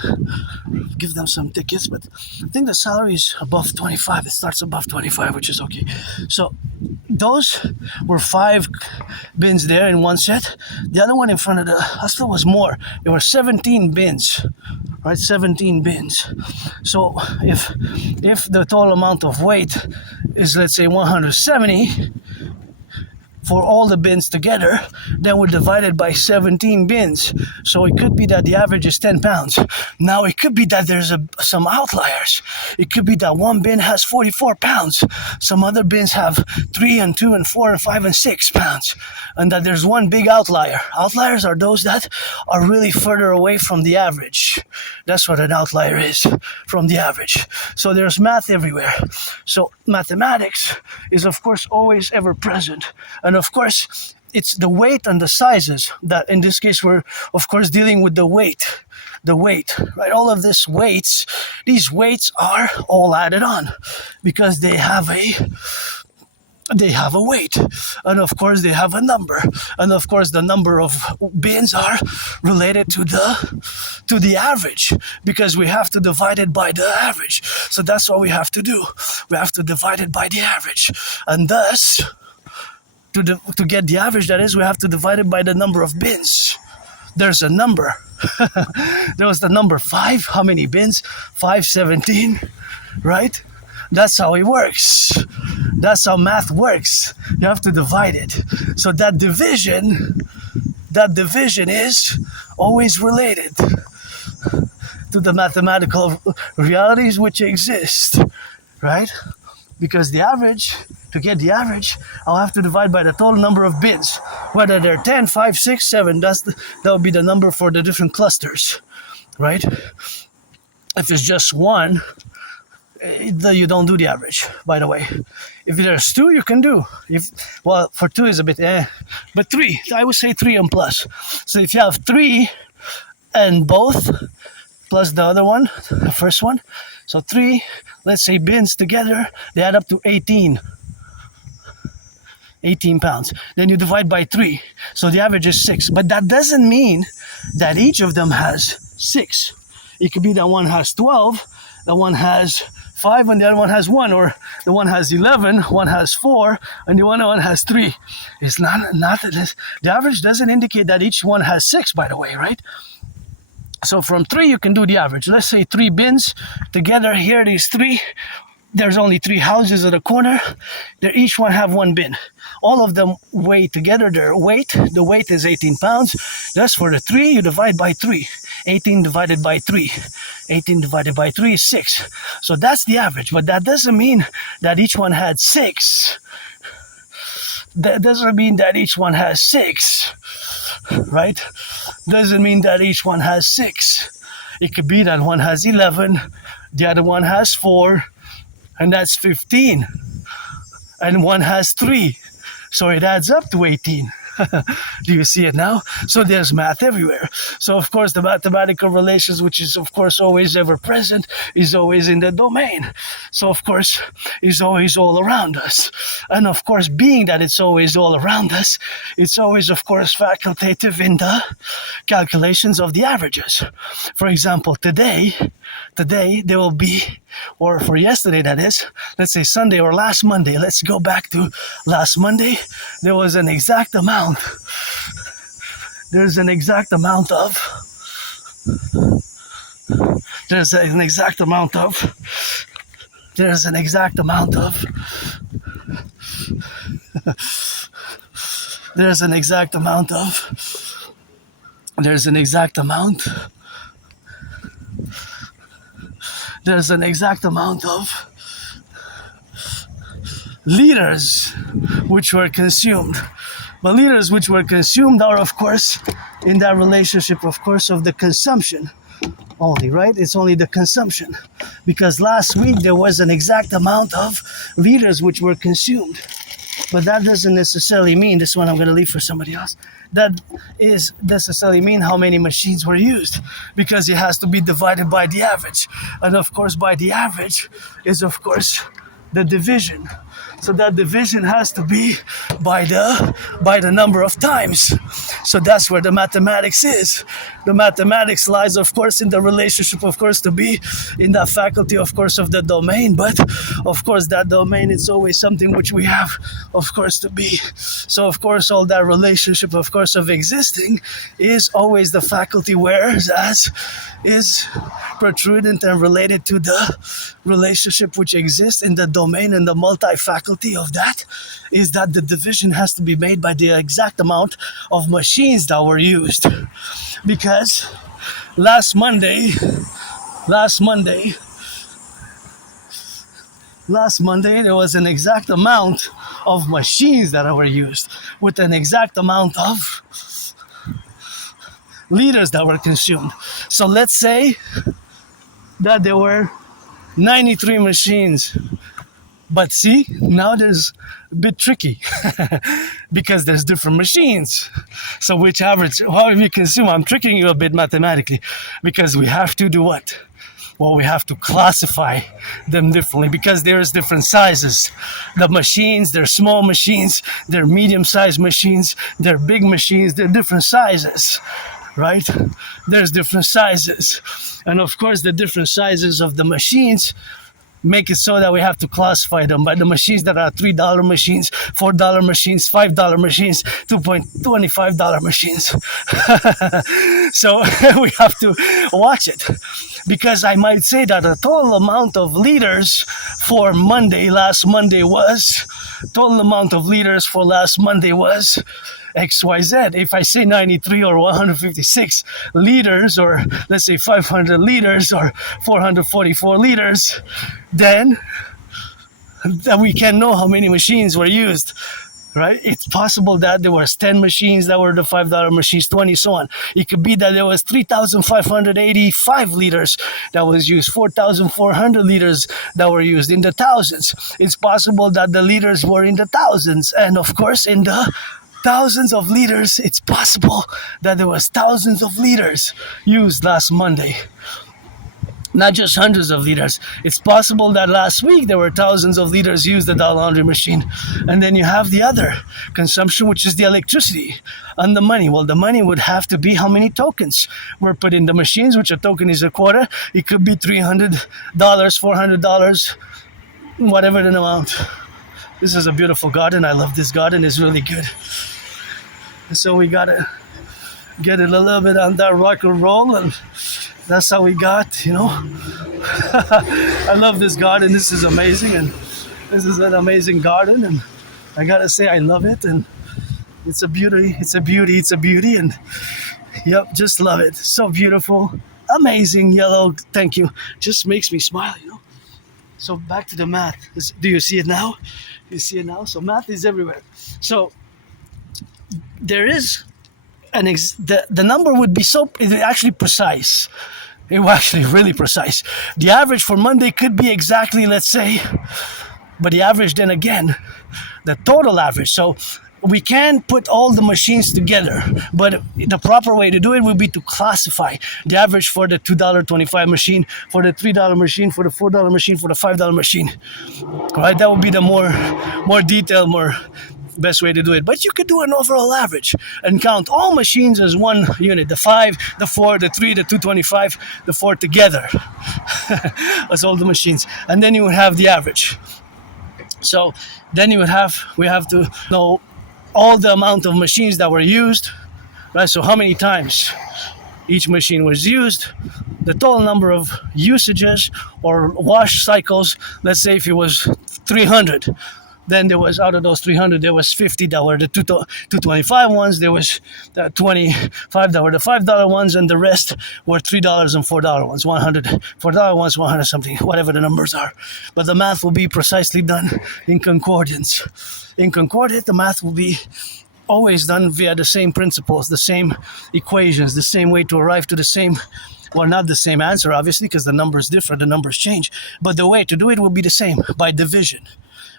Give them some tickets, but I think the salary is above 25. It starts above 25, which is okay. So those were 5 bins there in one set. The other one in front of the hospital was more. There were 17 bins, right? 17 bins. So if the total amount of weight is, let's say, 170 for all the bins together, then we're divided by 17 bins. So it could be that the average is 10 pounds. Now it could be that there's some outliers. It could be that one bin has 44 pounds. Some other bins have 3 and 2 and 4 and 5 and 6 pounds. And that there's one big outlier. Outliers are those that are really further away from the average. That's what an outlier is, from the average. So there's math everywhere. So mathematics is, of course, always ever present. And of course, it's the weight and the sizes that, in this case, we're, of course, dealing with the weight, right? All of these weights are all added on because they have a weight, and of course they have a number, and of course the number of bins are related to the average because we have to divide it by the average. So that's what we have to do. We have to divide it by the average, and thus to get the average, that is, we have to divide it by the number of bins. There's a number. There was the number 5. How many bins? 5, 17, right? That's how it works. That's how math works. You have to divide it. So that division is always related to the mathematical realities which exist, right? Because the average, to get the average, I'll have to divide by the total number of bins. Whether they're 10, 5, 6, 7, that would be the number for the different clusters, right? If it's just one, you don't do the average, by the way. If there's two, you can do. For two is a bit but three, I would say 3 and plus. So if you have 3 and both, plus the other one, the first one, so 3, let's say bins together, they add up to 18 pounds. Then you divide by 3, so the average is 6. But that doesn't mean that each of them has 6. It could be that one has 12, that one has 5, and the other one has 1, or the one has 11, one has 4, and the other one has 3. It's not the average doesn't indicate that each one has 6, by the way, right? So from 3, you can do the average. Let's say 3 bins together. Here, these 3. There's only 3 houses at the corner. They each one have 1 bin. All of them weigh together their weight. The weight is 18 pounds. That's for the 3. You divide by 3. 18 divided by 3. 18 divided by 3 is 6. So that's the average. But that doesn't mean that each one had 6. That doesn't mean that each one has 6. Right? Doesn't mean that each one has 6. It could be that one has 11, the other one has 4, and that's 15. And one has 3. So it adds up to 18. Do you see it now? So there's math everywhere. So of course the mathematical relations, which is of course always ever present, is always in the domain. So of course is always all around us. And of course, being that it's always all around us, it's always of course facultative in the calculations of the averages. For example, today there will be, or for yesterday that is, let's say Sunday or last Monday, let's go back to last Monday, there was an exact amount. There's an exact amount of there's an exact amount of there's an exact amount of there's an exact amount of there's an exact amount there's an exact amount of liters which were consumed. But liters which were consumed are, of course, in that relationship, of course, of the consumption only, right? It's only the consumption. Because last week there was an exact amount of liters which were consumed. But that doesn't necessarily mean, this one I'm going to leave for somebody else, that is necessarily mean how many machines were used. Because it has to be divided by the average. And of course, by the average is, of course, the division. So that division has to be by the number of times. So that's where the mathematics is. The mathematics lies, of course, in the relationship, of course, to be in that faculty, of course, of the domain. But, of course, that domain is always something which we have, of course, to be. So, of course, all that relationship, of course, of existing is always the faculty, whereas is protrudent and related to the relationship which exists in the domain, and the multi-faculty of that is that the division has to be made by the exact amount of machines that were used. Because last Monday there was an exact amount of machines that were used with an exact amount of liters that were consumed. So let's say that there were 93 machines. But see, now there's a bit tricky because there's different machines. So which average, how you consume, I'm tricking you a bit mathematically because we have to do what? Well, we have to classify them differently because there's different sizes. The machines, they're small machines, they're medium-sized machines, they're big machines, they're different sizes, right? There's different sizes. And of course, the different sizes of the machines make it so that we have to classify them by the machines that are $3 machines, $4 machines, $5 machines, $2.25 machines. So we have to watch it, because I might say that the total amount of liters for last Monday was XYZ. If I say 93 or 156 liters, or let's say 500 liters or 444 liters, then we can know how many machines were used. Right? It's possible that there was 10 machines that were the $5 machines, 20, so on. It could be that there was 3,585 liters that was used, 4,400 liters that were used, in the thousands. It's possible that the liters were in the thousands. And of course, in the thousands of liters, it's possible that there was thousands of liters used last Monday. Not just hundreds of liters. It's possible that last week there were thousands of liters used at that laundry machine. And then you have the other consumption, which is the electricity and the money. Well, the money would have to be how many tokens were put in the machines, which a token is a quarter. It could be $300, $400, whatever the amount. This is a beautiful garden. I love this garden. It's really good. So we gotta get it a little bit on that rock and roll, and that's how we got, I love this garden. This is amazing, and this is an amazing garden, and I gotta say I love it, and it's a beauty, and yep, just love it. So beautiful, amazing, yellow, thank you. Just makes me smile, So back to the math. Do you see it now? You see it now? So math is everywhere. So there is the number would be actually precise. It was actually really precise. The average for Monday could be exactly, let's say, but the average, then again, the total average. So we can put all the machines together, but the proper way to do it would be to classify the average for the $2.25 machine, for the $3 machine, for the $4 machine, for the $5 machine. All right, that would be the more detailed, more best way to do it. But you could do an overall average and count all machines as one unit, the 5, the 4, the 3, the 225, the 4 together. That's all the machines. And then you would have the average. So then we have to know all the amount of machines that were used, right? So how many times each machine was used, the total number of usages or wash cycles. Let's say if it was 300, then there was, out of those 300, there was 50 that were the 225 ones, there was 25 that were the $5 ones, and the rest were $3 and $4 ones, $4 ones, 100 something, whatever the numbers are. But the math will be precisely done in concordance. In concordance, the math will be always done via the same principles, the same equations, the same way to arrive to the same, well, not the same answer, obviously, because the numbers differ, the numbers change, but the way to do it will be the same, by division.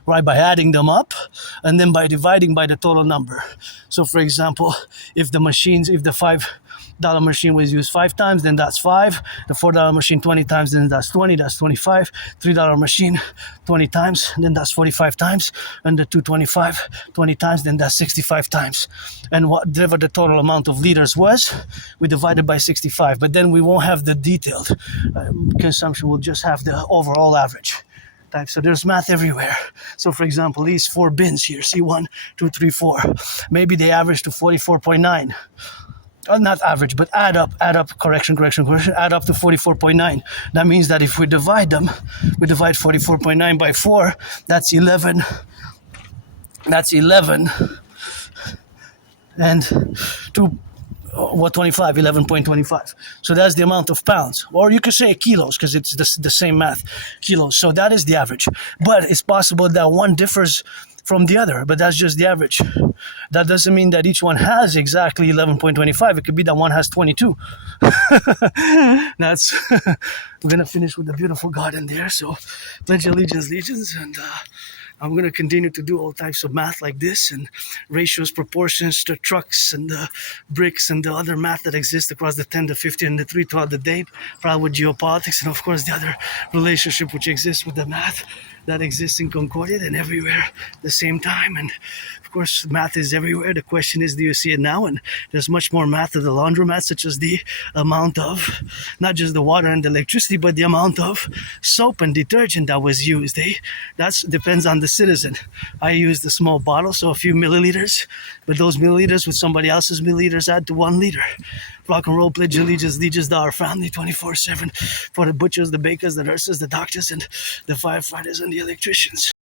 Right, by adding them up and then by dividing by the total number. So for example, if the $5 machine was used 5 times, then that's 5. The $4 machine 20 times, then that's 20, that's 25. $3 machine 20 times, then that's 45 times. And the 225 20 times, then that's 65 times. And whatever the total amount of liters was, we divided by 65. But then we won't have the detailed consumption, we'll just have the overall average. So there's math everywhere. So for example, these 4 bins here, see 1, 2, 3, 4. Maybe they average to 44.9. Not average, but add up, correction, add up to 44.9. That means that if we divide 44.9 by 4, that's 11. And 11.25. So that's the amount of pounds. Or you could say kilos, because it's the same math. Kilos. So that is the average. But it's possible that one differs from the other, but that's just the average. That doesn't mean that each one has exactly 11.25. It could be that one has 22. That's we're gonna finish with the beautiful garden there. So pledge allegiance, and I'm going to continue to do all types of math like this, and ratios, proportions, the trucks and the bricks and the other math that exists across the 10, the 50, and the 3 throughout the day, probably with geopolitics, and of course the other relationship which exists with the math. that exists in Concordia and everywhere at the same time. And of course, math is everywhere. The question is, do you see it now? And there's much more math at the laundromat, such as the amount of not just the water and the electricity, but the amount of soap and detergent that was used. That depends on the citizen. I used a small bottle, so a few milliliters, but those milliliters with somebody else's milliliters add to 1 liter. Rock and roll, pledge allegiance to our family 24/7 for the butchers, the bakers, the nurses, the doctors, and the firefighters and the electricians.